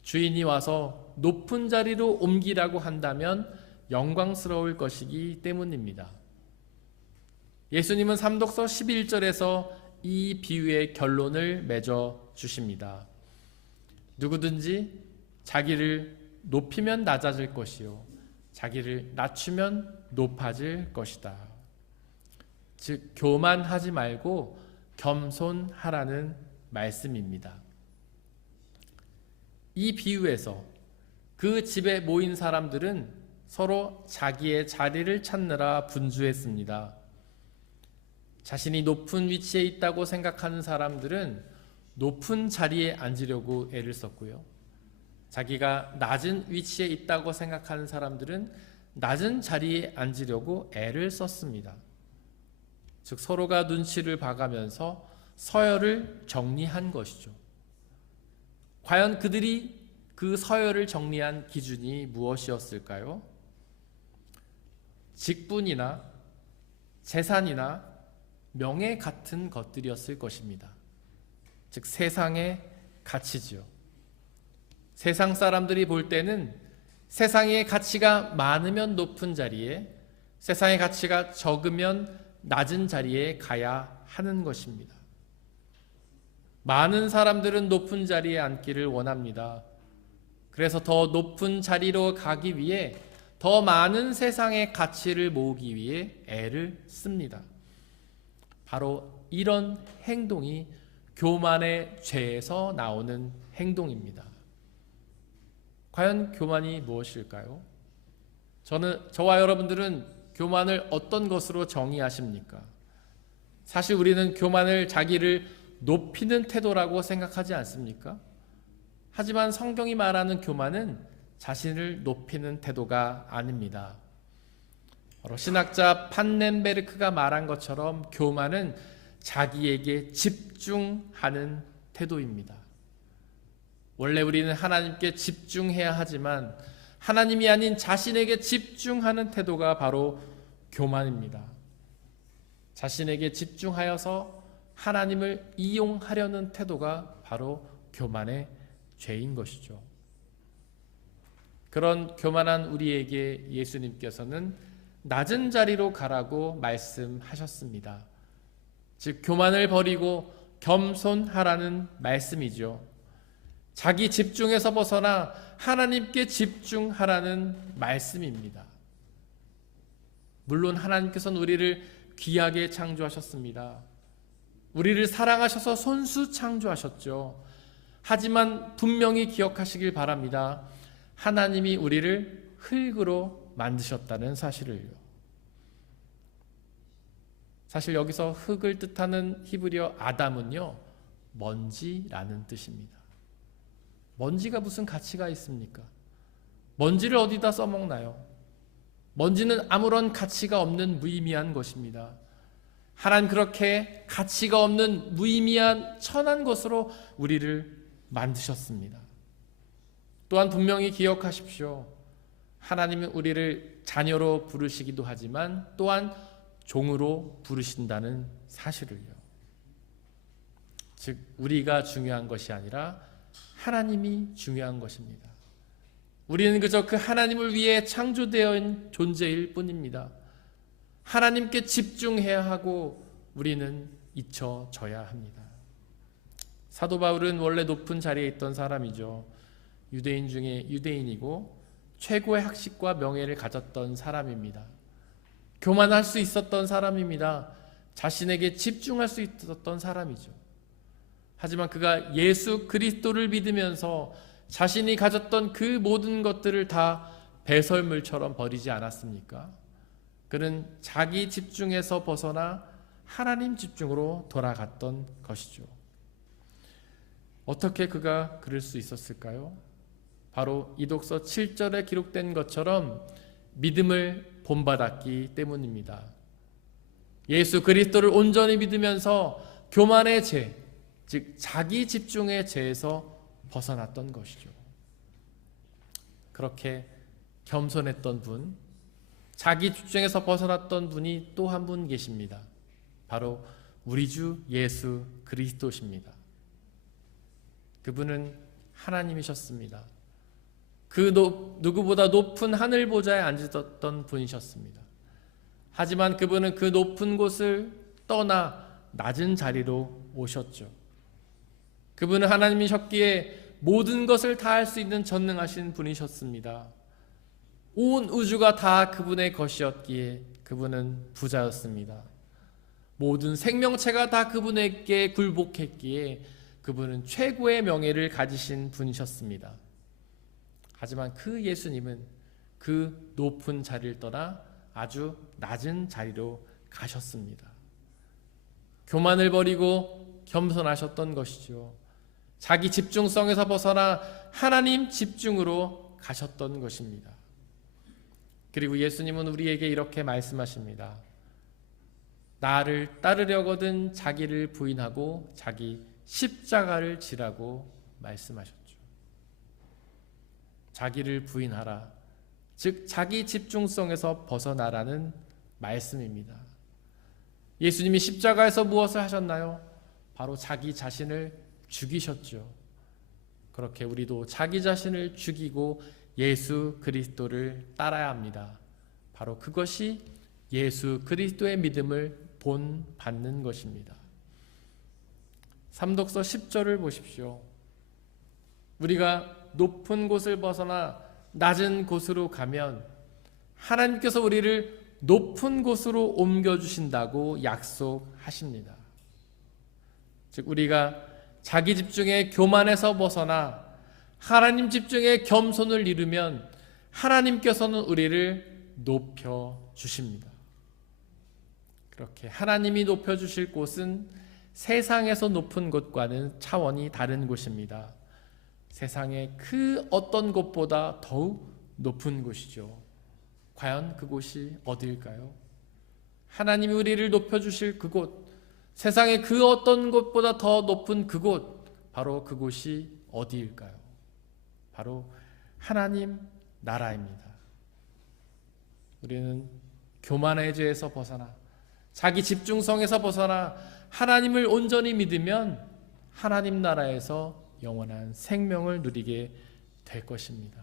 주인이 와서 높은 자리로 옮기라고 한다면 영광스러울 것이기 때문입니다. 예수님은 삼독서 11절에서 이 비유의 결론을 맺어 주십니다. 누구든지 자기를 높이면 낮아질 것이요 자기를 낮추면 높아질 것이다. 즉 교만하지 말고 겸손하라는 말씀입니다. 이 비유에서 그 집에 모인 사람들은 서로 자기의 자리를 찾느라 분주했습니다. 자신이 높은 위치에 있다고 생각하는 사람들은 높은 자리에 앉으려고 애를 썼고요. 자기가 낮은 위치에 있다고 생각하는 사람들은 낮은 자리에 앉으려고 애를 썼습니다. 즉 서로가 눈치를 봐가면서 서열을 정리한 것이죠. 과연 그들이 그 서열을 정리한 기준이 무엇이었을까요? 직분이나 재산이나 명예 같은 것들이었을 것입니다. 즉 세상의 가치지요. 세상 사람들이 볼 때는 세상의 가치가 많으면 높은 자리에, 세상의 가치가 적으면 낮은 자리에 가야 하는 것입니다. 많은 사람들은 높은 자리에 앉기를 원합니다. 그래서 더 높은 자리로 가기 위해 더 많은 세상의 가치를 모으기 위해 애를 씁니다. 바로 이런 행동이 교만의 죄에서 나오는 행동입니다. 과연 교만이 무엇일까요? 저와 여러분들은 교만을 어떤 것으로 정의하십니까? 사실 우리는 교만을 자기를 높이는 태도라고 생각하지 않습니까? 하지만 성경이 말하는 교만은 자신을 높이는 태도가 아닙니다. 바로 신학자 판넨베르크가 말한 것처럼 교만은 자기에게 집중하는 태도입니다. 원래 우리는 하나님께 집중해야 하지만 하나님이 아닌 자신에게 집중하는 태도가 바로 교만입니다. 자신에게 집중하여서 하나님을 이용하려는 태도가 바로 교만의 죄인 것이죠. 그런 교만한 우리에게 예수님께서는 낮은 자리로 가라고 말씀하셨습니다. 즉 교만을 버리고 겸손하라는 말씀이죠. 자기 집중에서 벗어나 하나님께 집중하라는 말씀입니다. 물론 하나님께서는 우리를 귀하게 창조하셨습니다. 우리를 사랑하셔서 손수 창조하셨죠. 하지만 분명히 기억하시길 바랍니다. 하나님이 우리를 흙으로 만드셨다는 사실을요. 사실 여기서 흙을 뜻하는 히브리어 아담은요, 먼지라는 뜻입니다. 먼지가 무슨 가치가 있습니까? 먼지를 어디다 써먹나요? 먼지는 아무런 가치가 없는 무의미한 것입니다. 하나님 그렇게 가치가 없는 무의미한 천한 것으로 우리를 만드셨습니다. 또한 분명히 기억하십시오. 하나님은 우리를 자녀로 부르시기도 하지만 또한 종으로 부르신다는 사실을요. 즉 우리가 중요한 것이 아니라 하나님이 중요한 것입니다. 우리는 그저 그 하나님을 위해 창조되어 있는 존재일 뿐입니다. 하나님께 집중해야 하고 우리는 잊혀져야 합니다. 사도 바울은 원래 높은 자리에 있던 사람이죠. 유대인 중에 유대인이고 최고의 학식과 명예를 가졌던 사람입니다. 교만할 수 있었던 사람입니다. 자신에게 집중할 수 있었던 사람이죠. 하지만 그가 예수 그리스도를 믿으면서 자신이 가졌던 그 모든 것들을 다 배설물처럼 버리지 않았습니까? 그는 자기 집중에서 벗어나 하나님 집중으로 돌아갔던 것이죠. 어떻게 그가 그럴 수 있었을까요? 바로 이독서 7절에 기록된 것처럼 믿음을 본받았기 때문입니다. 예수 그리스도를 온전히 믿으면서 교만의 죄, 즉 자기 집중의 죄에서 벗어났던 것이죠. 그렇게 겸손했던 분, 자기 집중에서 벗어났던 분이 또 한 분 계십니다. 바로 우리 주 예수 그리스도십니다. 그분은 하나님이셨습니다. 그 누구보다 높은 하늘 보좌에 앉으셨던 분이셨습니다. 하지만 그분은 그 높은 곳을 떠나 낮은 자리로 오셨죠. 그분은 하나님이셨기에 모든 것을 다 할 수 있는 전능하신 분이셨습니다. 온 우주가 다 그분의 것이었기에 그분은 부자였습니다. 모든 생명체가 다 그분에게 굴복했기에 그분은 최고의 명예를 가지신 분이셨습니다. 하지만 그 예수님은 그 높은 자리를 떠나 아주 낮은 자리로 가셨습니다. 교만을 버리고 겸손하셨던 것이죠. 자기 집중성에서 벗어나 하나님 집중으로 가셨던 것입니다. 그리고 예수님은 우리에게 이렇게 말씀하십니다. 나를 따르려거든 자기를 부인하고 자기 십자가를 지라고 말씀하셨죠. 자기를 부인하라. 즉 자기 집중성에서 벗어나라는 말씀입니다. 예수님이 십자가에서 무엇을 하셨나요? 바로 자기 자신을 죽이셨죠. 그렇게 우리도 자기 자신을 죽이고 예수 그리스도를 따라야 합니다. 바로 그것이 예수 그리스도의 믿음을 본받는 것입니다. 삼독서 10절을 보십시오. 우리가 높은 곳을 벗어나 낮은 곳으로 가면 하나님께서 우리를 높은 곳으로 옮겨주신다고 약속하십니다. 즉 우리가 자기 집중의 교만에서 벗어나 하나님 집중의 겸손을 이루면 하나님께서는 우리를 높여주십니다. 그렇게 하나님이 높여주실 곳은 세상에서 높은 곳과는 차원이 다른 곳입니다. 세상의 그 어떤 곳보다 더욱 높은 곳이죠. 과연 그곳이 어디일까요? 하나님이 우리를 높여주실 그곳, 세상의 그 어떤 곳보다 더 높은 그곳, 바로 그곳이 어디일까요? 바로 하나님 나라입니다. 우리는 교만의 죄에서 벗어나 자기 집중성에서 벗어나 하나님을 온전히 믿으면 하나님 나라에서 영원한 생명을 누리게 될 것입니다.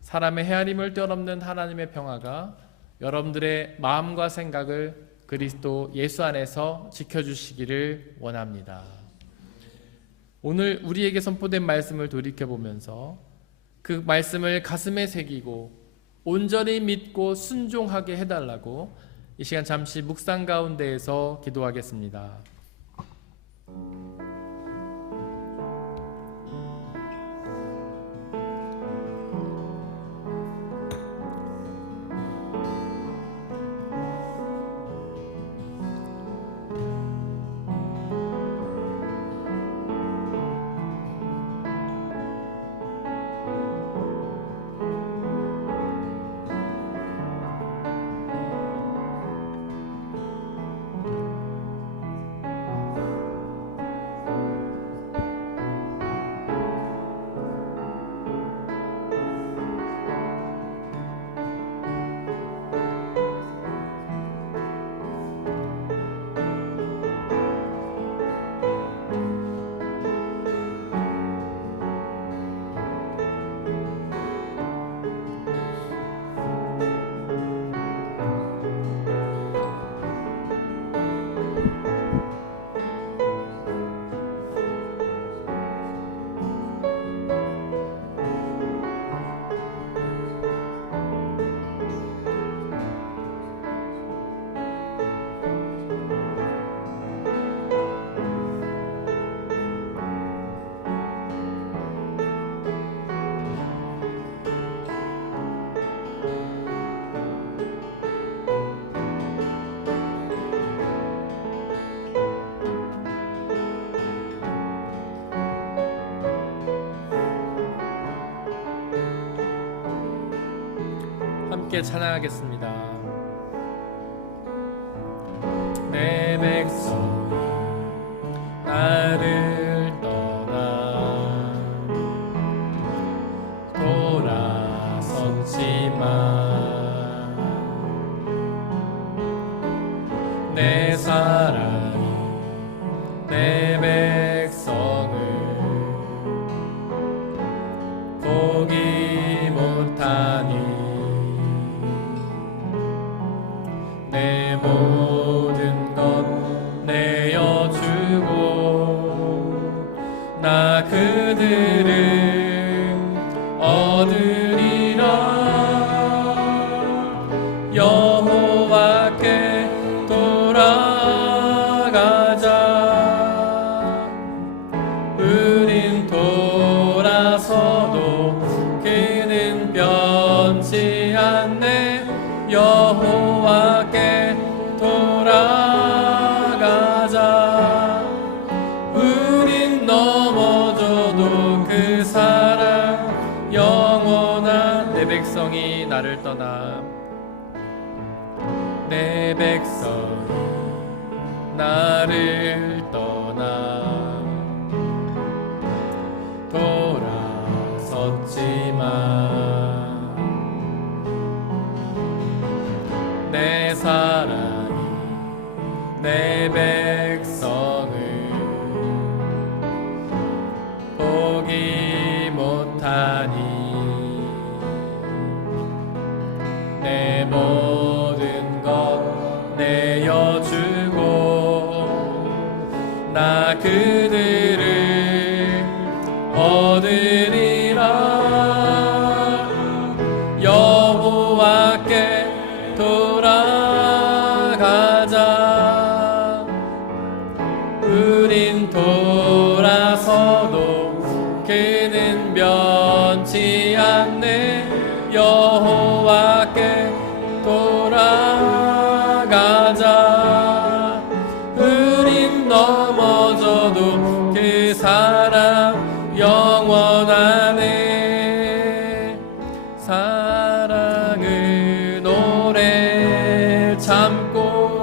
사람의 헤아림을 뛰어넘는 하나님의 평화가 여러분들의 마음과 생각을 그리스도 예수 안에서 지켜주시기를 원합니다. 오늘 우리에게 선포된 말씀을 돌이켜보면서 그 말씀을 가슴에 새기고 온전히 믿고 순종하게 해달라고 이 시간 잠시 묵상 가운데에서 기도하겠습니다. 함께 찬양하겠습니다. 내 백성이 나를 떠나 돌아섰지만 내 사랑이 내 백성을 포기 못하니 내 모든 것 내어주고 나 그들을 얻으리라. 여호와께 돌아가자. 우린 돌아서도 그는 변치 않네. 여호와께 돌아가자. 우린 넘어져도 그 사랑 영원한. 내 백성이 나를 떠나 내 백성이 나를 떠나 돌아섰지만 내 사랑이 내 백성을 포기 못하니 내 모든 것 내어주고 그들을 얻으리라. 여호와께 돌아가자. 우린 돌아서도 그는 변치 않네. 여호와께 돌아가자. 우린 넘어져도 그 사랑 영원하네. 사랑은 오래 참고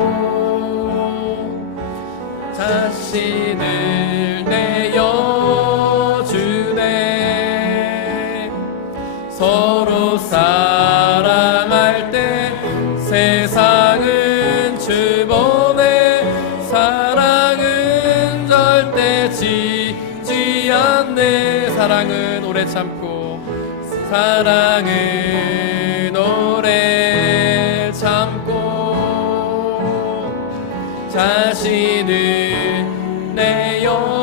자신을 내어주네. 서로 사랑할 때 세상은 주보네. 사랑은 절대 지지 않네. 사랑은 오래 참고 사랑은 오래 참고 자신을 내어주네.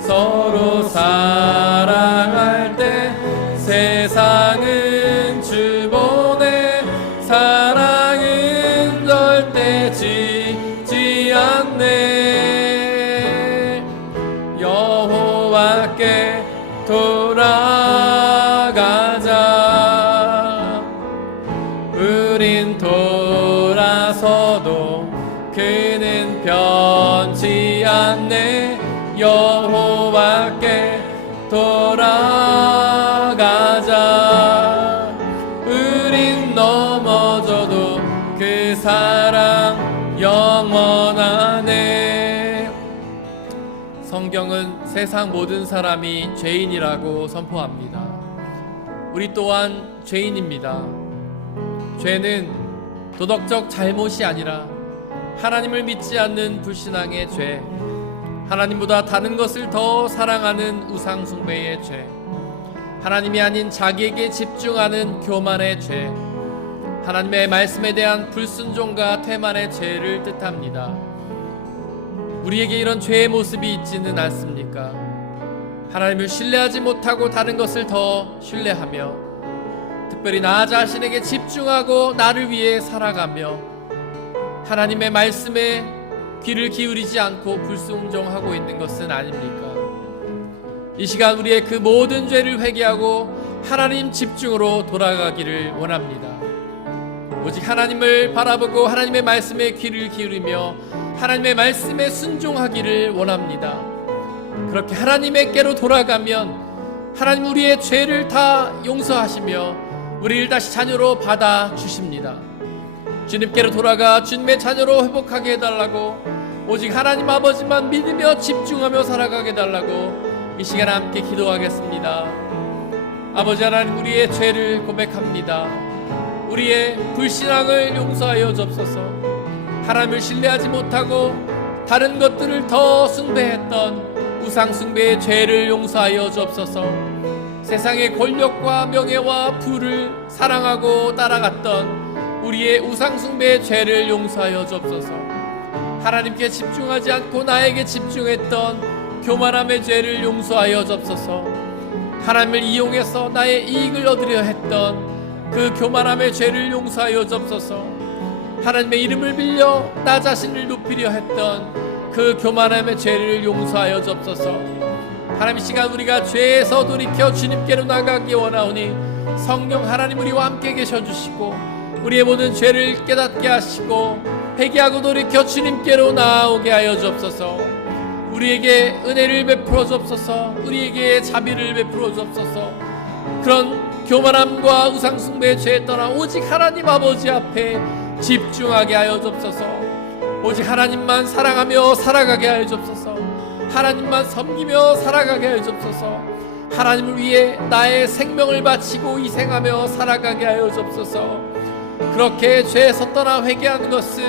서로 사랑할 때 세상은 주보네. 사랑은 절대 지지 않네. 여호와께 돌아가자. 우린 돌아서도 그는 변치 않네. 여호와께 돌아가자. 우린 넘어져도 그 사랑 영원하네. 성경은 세상 모든 사람이 죄인이라고 선포합니다. 우리 또한 죄인입니다. 죄는 도덕적 잘못이 아니라 하나님을 믿지 않는 불신앙의 죄, 하나님보다 다른 것을 더 사랑하는 우상 숭배의 죄, 하나님이 아닌 자기에게 집중하는 교만의 죄, 하나님의 말씀에 대한 불순종과 태만의 죄를 뜻합니다. 우리에게 이런 죄의 모습이 있지는 않습니까? 하나님을 신뢰하지 못하고 다른 것을 더 신뢰하며, 특별히 나 자신에게 집중하고 나를 위해 살아가며, 하나님의 말씀에 귀를 기울이지 않고 불순종하고 있는 것은 아닙니까? 이 시간 우리의 그 모든 죄를 회개하고 하나님 집중으로 돌아가기를 원합니다. 오직 하나님을 바라보고 하나님의 말씀에 귀를 기울이며 하나님의 말씀에 순종하기를 원합니다. 그렇게 하나님께로 돌아가면 하나님 우리의 죄를 다 용서하시며 우리를 다시 자녀로 받아주십니다. 주님께로 돌아가 주님의 자녀로 회복하게 해달라고, 오직 하나님 아버지만 믿으며 집중하며 살아가게 해달라고 이 시간 함께 기도하겠습니다. 아버지 하나님, 우리의 죄를 고백합니다. 우리의 불신앙을 용서하여 주옵소서. 하나님을 신뢰하지 못하고 다른 것들을 더 숭배했던 우상 숭배의 죄를 용서하여 주옵소서. 세상의 권력과 명예와 부를 사랑하고 따라갔던 우리의 우상 숭배의 죄를 용서하여 주옵소서. 하나님께 집중하지 않고 나에게 집중했던 교만함의 죄를 용서하여 주옵소서. 하나님을 이용해서 나의 이익을 얻으려 했던 그 교만함의 죄를 용서하여 주옵소서. 하나님의 이름을 빌려 나 자신을 높이려 했던 그 교만함의 죄를 용서하여 주옵소서. 하나님, 이 시간 우리가 죄에서 돌이켜 주님께로 나가기 원하오니 성령 하나님 우리와 함께 계셔 주시고 우리의 모든 죄를 깨닫게 하시고 회개하고 돌이켜 주님께로 나아오게 하여 주옵소서. 우리에게 은혜를 베풀어 주옵소서. 우리에게 자비를 베풀어 주옵소서. 그런 교만함과 우상숭배의 죄에 떠나 오직 하나님 아버지 앞에 집중하게 하여 주옵소서. 오직 하나님만 사랑하며 살아가게 하여 주옵소서. 하나님만 섬기며 살아가게 하여 주옵소서. 하나님을 위해 나의 생명을 바치고 희생하며 살아가게 하여 주옵소서. 그렇게 죄에서 떠나 회개하는 것은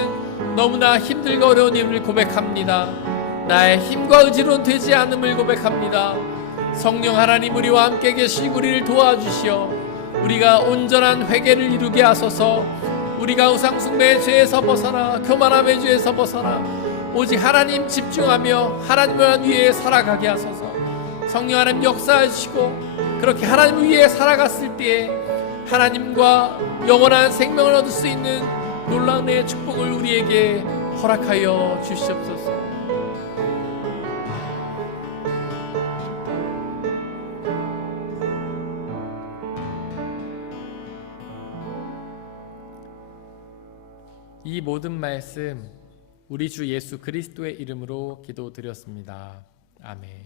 너무나 힘들고 어려운 일을 고백합니다. 나의 힘과 의지로는 되지 않음을 고백합니다. 성령 하나님, 우리와 함께 계시고 우리를 도와주시어 우리가 온전한 회개를 이루게 하소서. 우리가 우상숭배의 죄에서 벗어나 교만함의 죄에서 벗어나 오직 하나님 집중하며 하나님을 위해 살아가게 하소서. 성령 하나님 역사해 주시고 그렇게 하나님을 위해 살아갔을 때에 하나님과 영원한 생명을 얻을 수 있는 놀라운 의 축복을 우리에게 허락하여 주시옵소서. 이 모든 말씀 우리 주 예수 그리스도의 이름으로 기도드렸습니다. 아멘.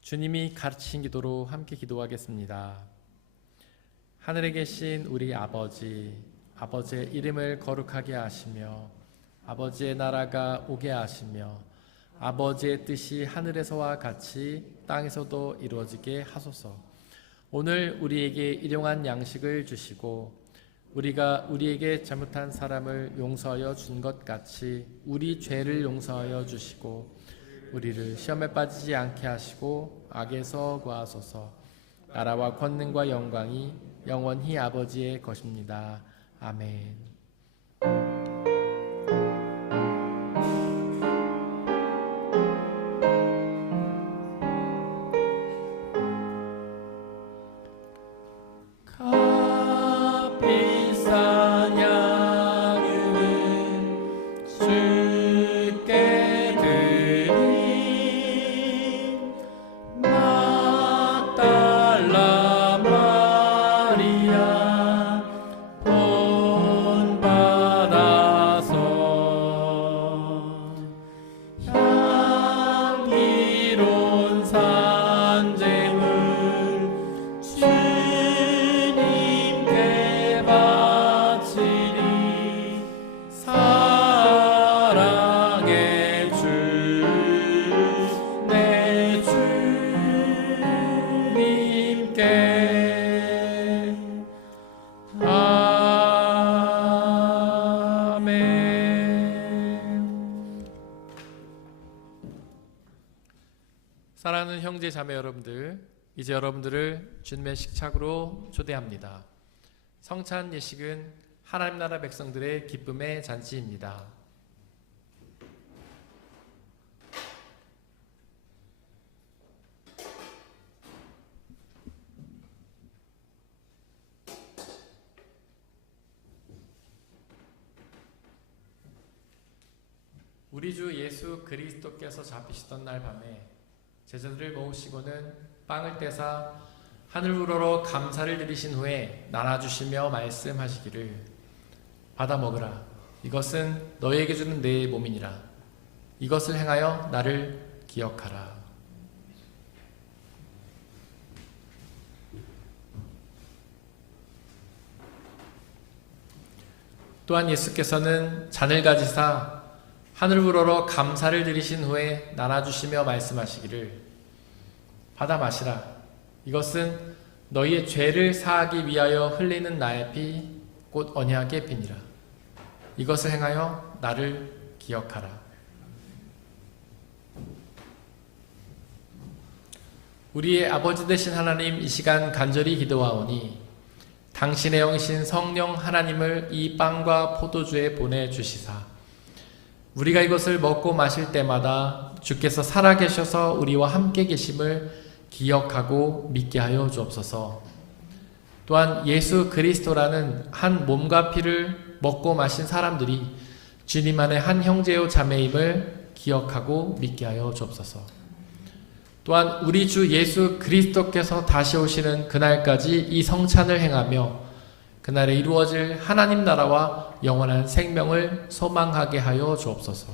주님이 가르치신 기도로 함께 기도하겠습니다. 하늘에 계신 우리 아버지, 아버지의 이름을 거룩하게 하시며 아버지의 나라가 오게 하시며 아버지의 뜻이 하늘에서와 같이 땅에서도 이루어지게 하소서. 오늘 우리에게 일용할 양식을 주시고 우리가 우리에게 잘못한 사람을 용서하여 준 것 같이 우리 죄를 용서하여 주시고 우리를 시험에 빠지지 않게 하시고 악에서 구하소서. 나라와 권능과 영광이 영원히 아버지의 것입니다. 아멘. 사랑하는 형제 자매 여러분들, 이제 여러분들을 주님의 식탁으로 초대합니다. 성찬 예식은 하나님 나라 백성들의 기쁨의 잔치입니다. 우리 주 예수 그리스도께서 잡히시던 날 밤에 제자들을 모으시고는 빵을 떼사 하늘 우러러 감사를 드리신 후에 나눠주시며 말씀하시기를 받아 먹으라. 이것은 너희에게 주는 내 몸이니라. 이것을 행하여 나를 기억하라. 또한 예수께서는 잔을 가지사 하늘 우러러 감사를 드리신 후에 나눠주시며 말씀하시기를 받아 마시라. 이것은 너희의 죄를 사하기 위하여 흘리는 나의 피 곧 언약의 피니라. 이것을 행하여 나를 기억하라. 우리의 아버지 되신 하나님, 이 시간 간절히 기도하오니 당신의 영이신 성령 하나님을 이 빵과 포도주에 보내주시사 우리가 이것을 먹고 마실 때마다 주께서 살아계셔서 우리와 함께 계심을 기억하고 믿게 하여 주옵소서. 또한 예수 그리스도라는 한 몸과 피를 먹고 마신 사람들이 주님 안에 한 형제요 자매임을 기억하고 믿게 하여 주옵소서. 또한 우리 주 예수 그리스도께서 다시 오시는 그날까지 이 성찬을 행하며 그날에 이루어질 하나님 나라와 영원한 생명을 소망하게 하여 주옵소서.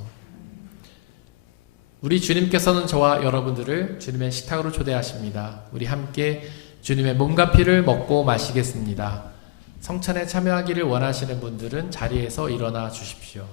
우리 주님께서는 저와 여러분들을 주님의 식탁으로 초대하십니다. 우리 함께 주님의 몸과 피를 먹고 마시겠습니다. 성찬에 참여하기를 원하시는 분들은 자리에서 일어나 주십시오.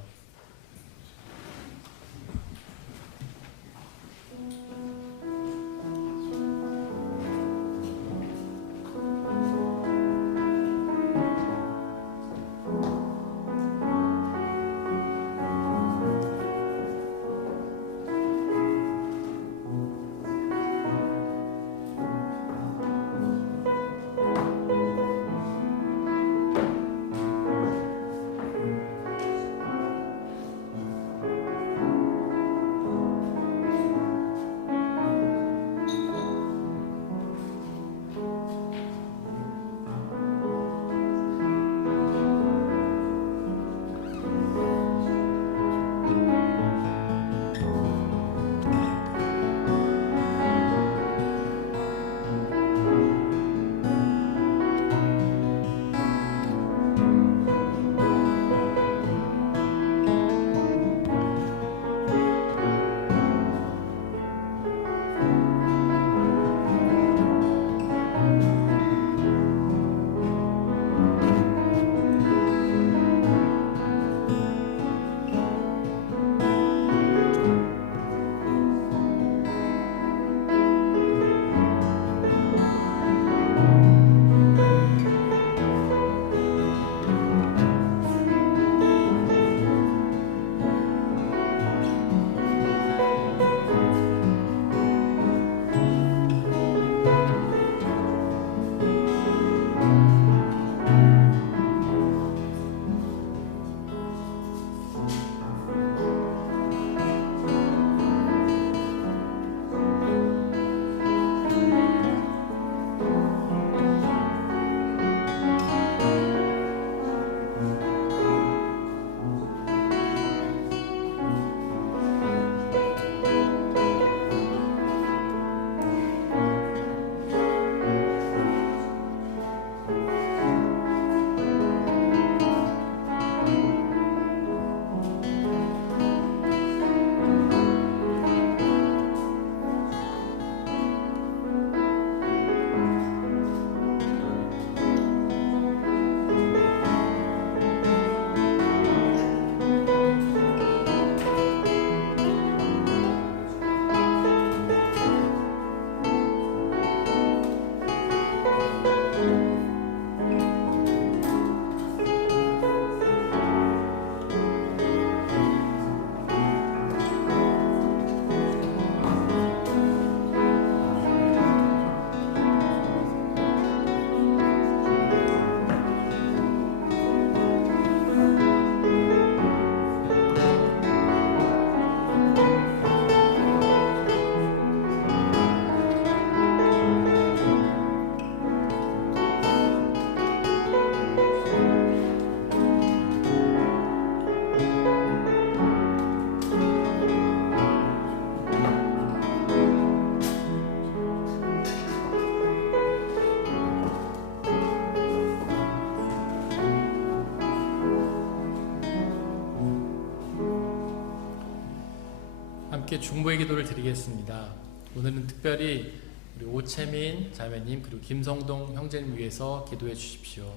함께 중보의 기도를 드리겠습니다. 오늘은 특별히 우리 오채민 자매님 그리고 김성동 형제님 위해서 기도해 주십시오.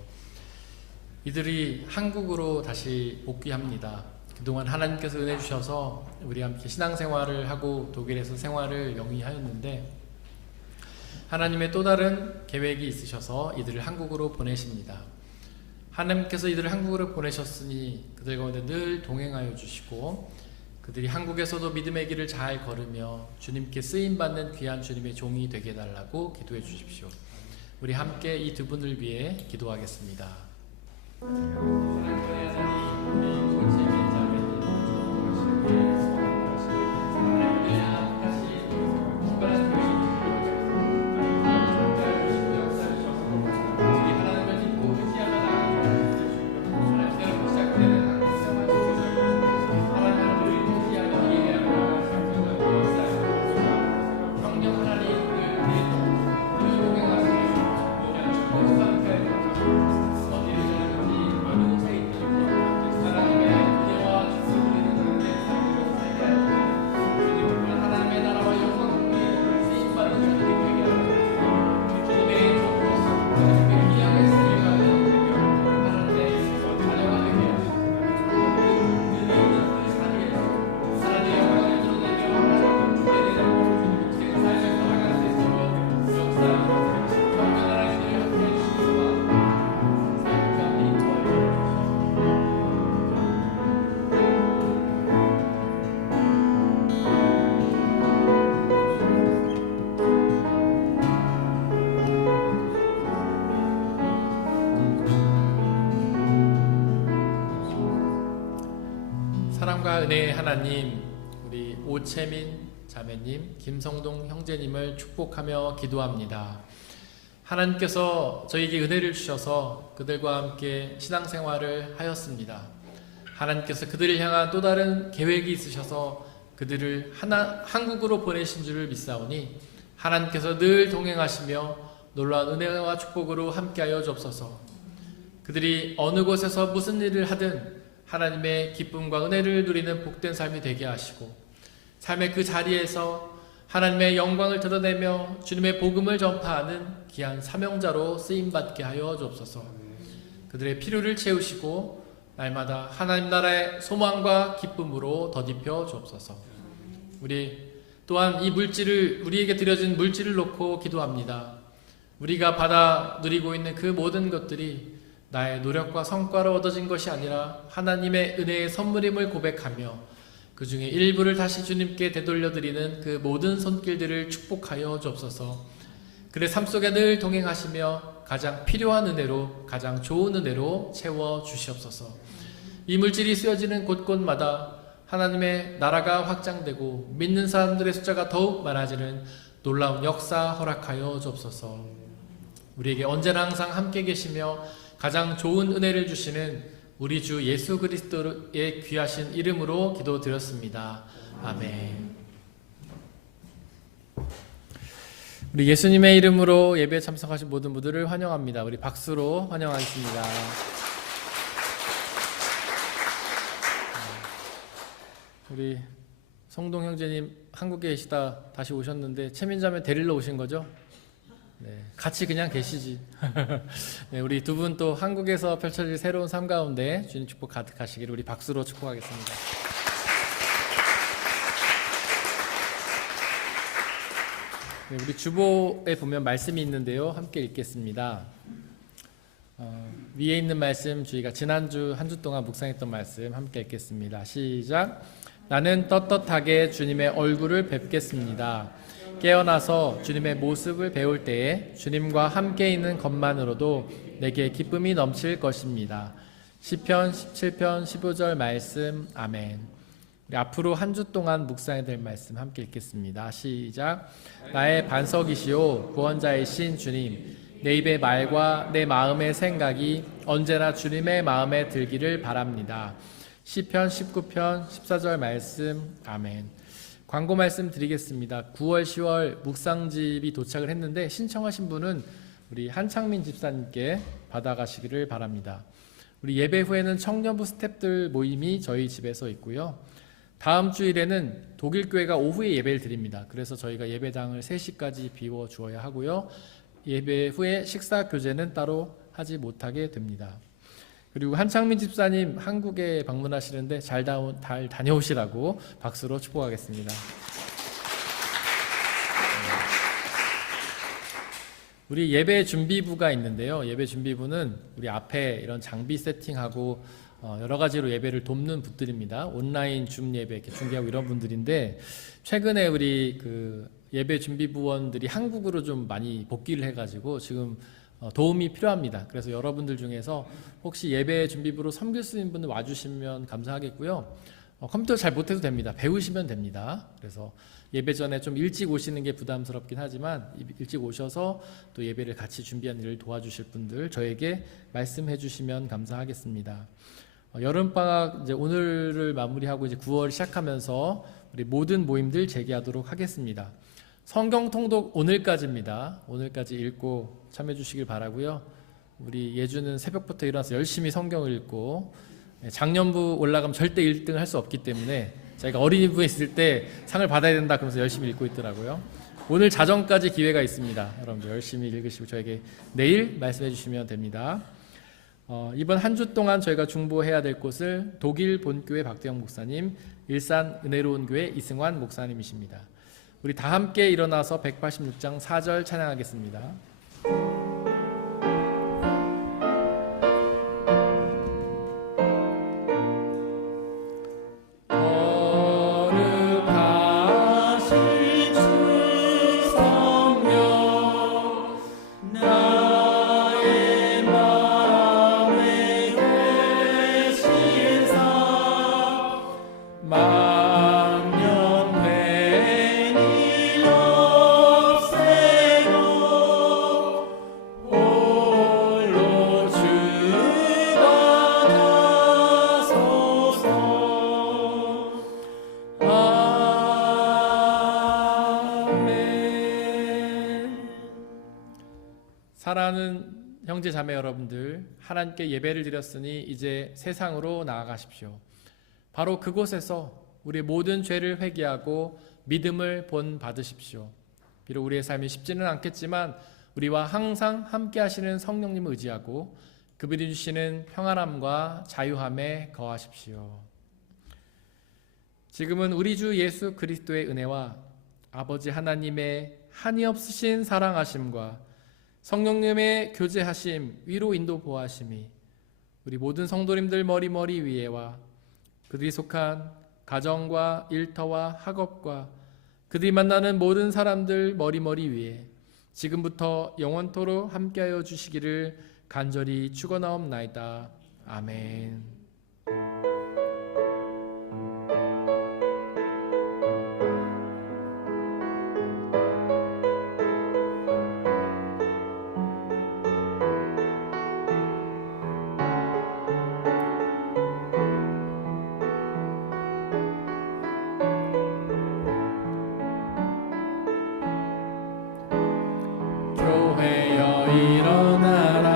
이들이 한국으로 다시 복귀합니다. 그동안 하나님께서 은혜 주셔서 우리 함께 신앙생활을 하고 독일에서 생활을 영위하였는데 하나님의 또 다른 계획이 있으셔서 이들을 한국으로 보내십니다. 하나님께서 이들을 한국으로 보내셨으니 그들 가운데 늘 동행하여 주시고 그들이 한국에서도 믿음의 길을 잘 걸으며 주님께 쓰임받는 귀한 주님의 종이 되게 해달라고 기도해 주십시오. 우리 함께 이 두 분을 위해 기도하겠습니다. 사랑과 은혜의 하나님, 우리 오채민 자매님, 김성동 형제님을 축복하며 기도합니다. 하나님께서 저에게 은혜를 주셔서 그들과 함께 신앙생활을 하였습니다. 하나님께서 그들을 향한 또 다른 계획이 있으셔서 그들을 한국으로 보내신 줄을 믿사오니 하나님께서 늘 동행하시며 놀라운 은혜와 축복으로 함께하여 주옵소서. 그들이 어느 곳에서 무슨 일을 하든 하나님의 기쁨과 은혜를 누리는 복된 삶이 되게 하시고 삶의 그 자리에서 하나님의 영광을 드러내며 주님의 복음을 전파하는 귀한 사명자로 쓰임받게 하여 주옵소서. 그들의 필요를 채우시고 날마다 하나님 나라의 소망과 기쁨으로 덧입혀 주옵소서. 우리 또한 이 물질을 우리에게 드려진 물질을 놓고 기도합니다. 우리가 받아 누리고 있는 그 모든 것들이 나의 노력과 성과로 얻어진 것이 아니라 하나님의 은혜의 선물임을 고백하며 그 중에 일부를 다시 주님께 되돌려드리는 그 모든 손길들을 축복하여 주옵소서. 그의 삶 속에 늘 동행하시며 가장 필요한 은혜로 가장 좋은 은혜로 채워 주시옵소서. 이 물질이 쓰여지는 곳곳마다 하나님의 나라가 확장되고 믿는 사람들의 숫자가 더욱 많아지는 놀라운 역사 허락하여 주옵소서. 우리에게 언제나 항상 함께 계시며 가장 좋은 은혜를 주시는 우리 주 예수 그리스도의 귀하신 이름으로 기도드렸습니다. 아멘. 우리 예수님의 이름으로 예배에 참석하신 모든 분들을 환영합니다. 우리 박수로 환영하겠습니다. 우리 성동 형제님 한국에 계시다 다시 오셨는데 채민자매 데리러 오신 거죠? 네, 같이 그냥 계시지. 네, 우리 두 분 또 한국에서 펼쳐질 새로운 삶 가운데 주님 축복 가득하시기를 우리 박수로 축복하겠습니다. 네, 우리 주보에 보면 말씀이 있는데요. 함께 읽겠습니다. 위에 있는 말씀 저희가 지난주 한 주 동안 묵상했던 말씀 함께 읽겠습니다. 시작. 나는 떳떳하게 주님의 얼굴을 뵙겠습니다. 깨어나서 주님의 모습을 배울 때에 주님과 함께 있는 것만으로도 내게 기쁨이 넘칠 것입니다. 시편 17편 15절 말씀. 아멘. 우리 앞으로 한 주 동안 묵상해야 될 말씀 함께 읽겠습니다. 시작. 나의 반석이시오 구원자이신 주님, 내 입의 말과 내 마음의 생각이 언제나 주님의 마음에 들기를 바랍니다. 시편 19편 14절 말씀. 아멘. 광고 말씀 드리겠습니다. 9월 10월 묵상집이 도착을 했는데 신청하신 분은 우리 한창민 집사님께 받아가시기를 바랍니다. 우리 예배 후에는 청년부 스태프들 모임이 저희 집에서 있고요. 다음 주일에는 독일 교회가 오후에 예배를 드립니다. 그래서 저희가 예배당을 3시까지 비워 주어야 하고요. 예배 후에 식사 교제는 따로 하지 못하게 됩니다. 그리고 한창민 집사님 한국에 방문하시는데 잘 다녀오시라고 박수로 축복하겠습니다. 우리 예배 준비부가 있는데요. 예배 준비부는 우리 앞에 이런 장비 세팅하고 여러 가지로 예배를 돕는 분들입니다. 온라인 줌 예배 이렇게 중계하고 이런 분들인데, 최근에 우리 그 예배 준비부원들이 한국으로 좀 많이 복귀를 해가지고 지금 도움이 필요합니다. 그래서 여러분들 중에서 혹시 예배 준비부로 섬길 수 있는 분들 와주시면 감사하겠고요. 컴퓨터 잘 못해도 됩니다. 배우시면 됩니다. 그래서 예배 전에 좀 일찍 오시는 게 부담스럽긴 하지만 일찍 오셔서 또 예배를 같이 준비하는 일을 도와주실 분들 저에게 말씀해 주시면 감사하겠습니다. 여름방학 이제 오늘을 마무리하고 이제 9월 시작하면서 우리 모든 모임들 재개하도록 하겠습니다. 성경 통독 오늘까지입니다. 오늘까지 읽고 참여해 주시길 바라고요. 우리 예주는 새벽부터 일어나서 열심히 성경을 읽고, 작년부 올라가면 절대 1등을 할 수 없기 때문에 저희가 어린이부에 있을 때 상을 받아야 된다 그러면서 열심히 읽고 있더라고요. 오늘 자정까지 기회가 있습니다. 여러분들 열심히 읽으시고 저에게 내일 말씀해 주시면 됩니다. 이번 한 주 동안 저희가 중보해야 될 곳을 독일 본교회 박대영 목사님, 일산 은혜로운 교회 이승환 목사님이십니다. 우리 다 함께 일어나서 186장 4절 찬양하겠습니다. 사랑하는 형제 자매 여러분들, 하나님께 예배를 드렸으니 이제 세상으로 나아가십시오. 바로 그곳에서 우리의 모든 죄를 회개하고 믿음을 본받으십시오. 비록 우리의 삶이 쉽지는 않겠지만 우리와 항상 함께 하시는 성령님을 의지하고 그분이 주시는 평안함과 자유함에 거하십시오. 지금은 우리 주 예수 그리스도의 은혜와 아버지 하나님의 한이 없으신 사랑하심과 성령님의 교제하심, 위로 인도 보하심이 우리 모든 성도님들 머리 위에와 그들이 속한 가정과 일터와 학업과 그들이 만나는 모든 사람들 머리 위에 지금부터 영원토록 함께하여 주시기를 간절히 축원하옵나이다. 아멘. 교회여 일어나라,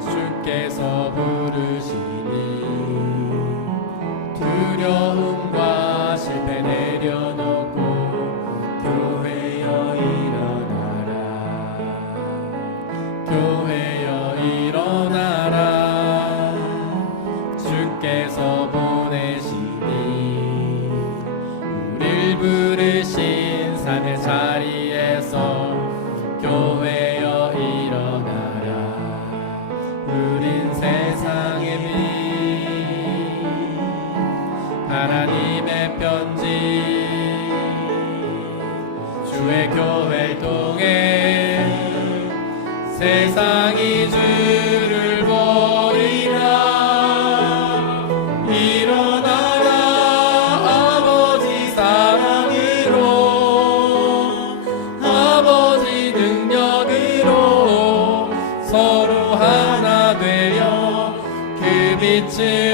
주께서 부르시니 두려움과 실패 내려놓고 교회여 일어나라, 교회여 일어나라, 주께서 보내시니 우릴 부르신 삶의 자리에서 교회여 일어나라. 우린 세상의 빛, 하나님의 편지, 주의 교회를 통해 세상이 주를 보리라. 일어나라 아버지 사랑으로, 아버지 능력으로 서로 하나 되어 그 빛을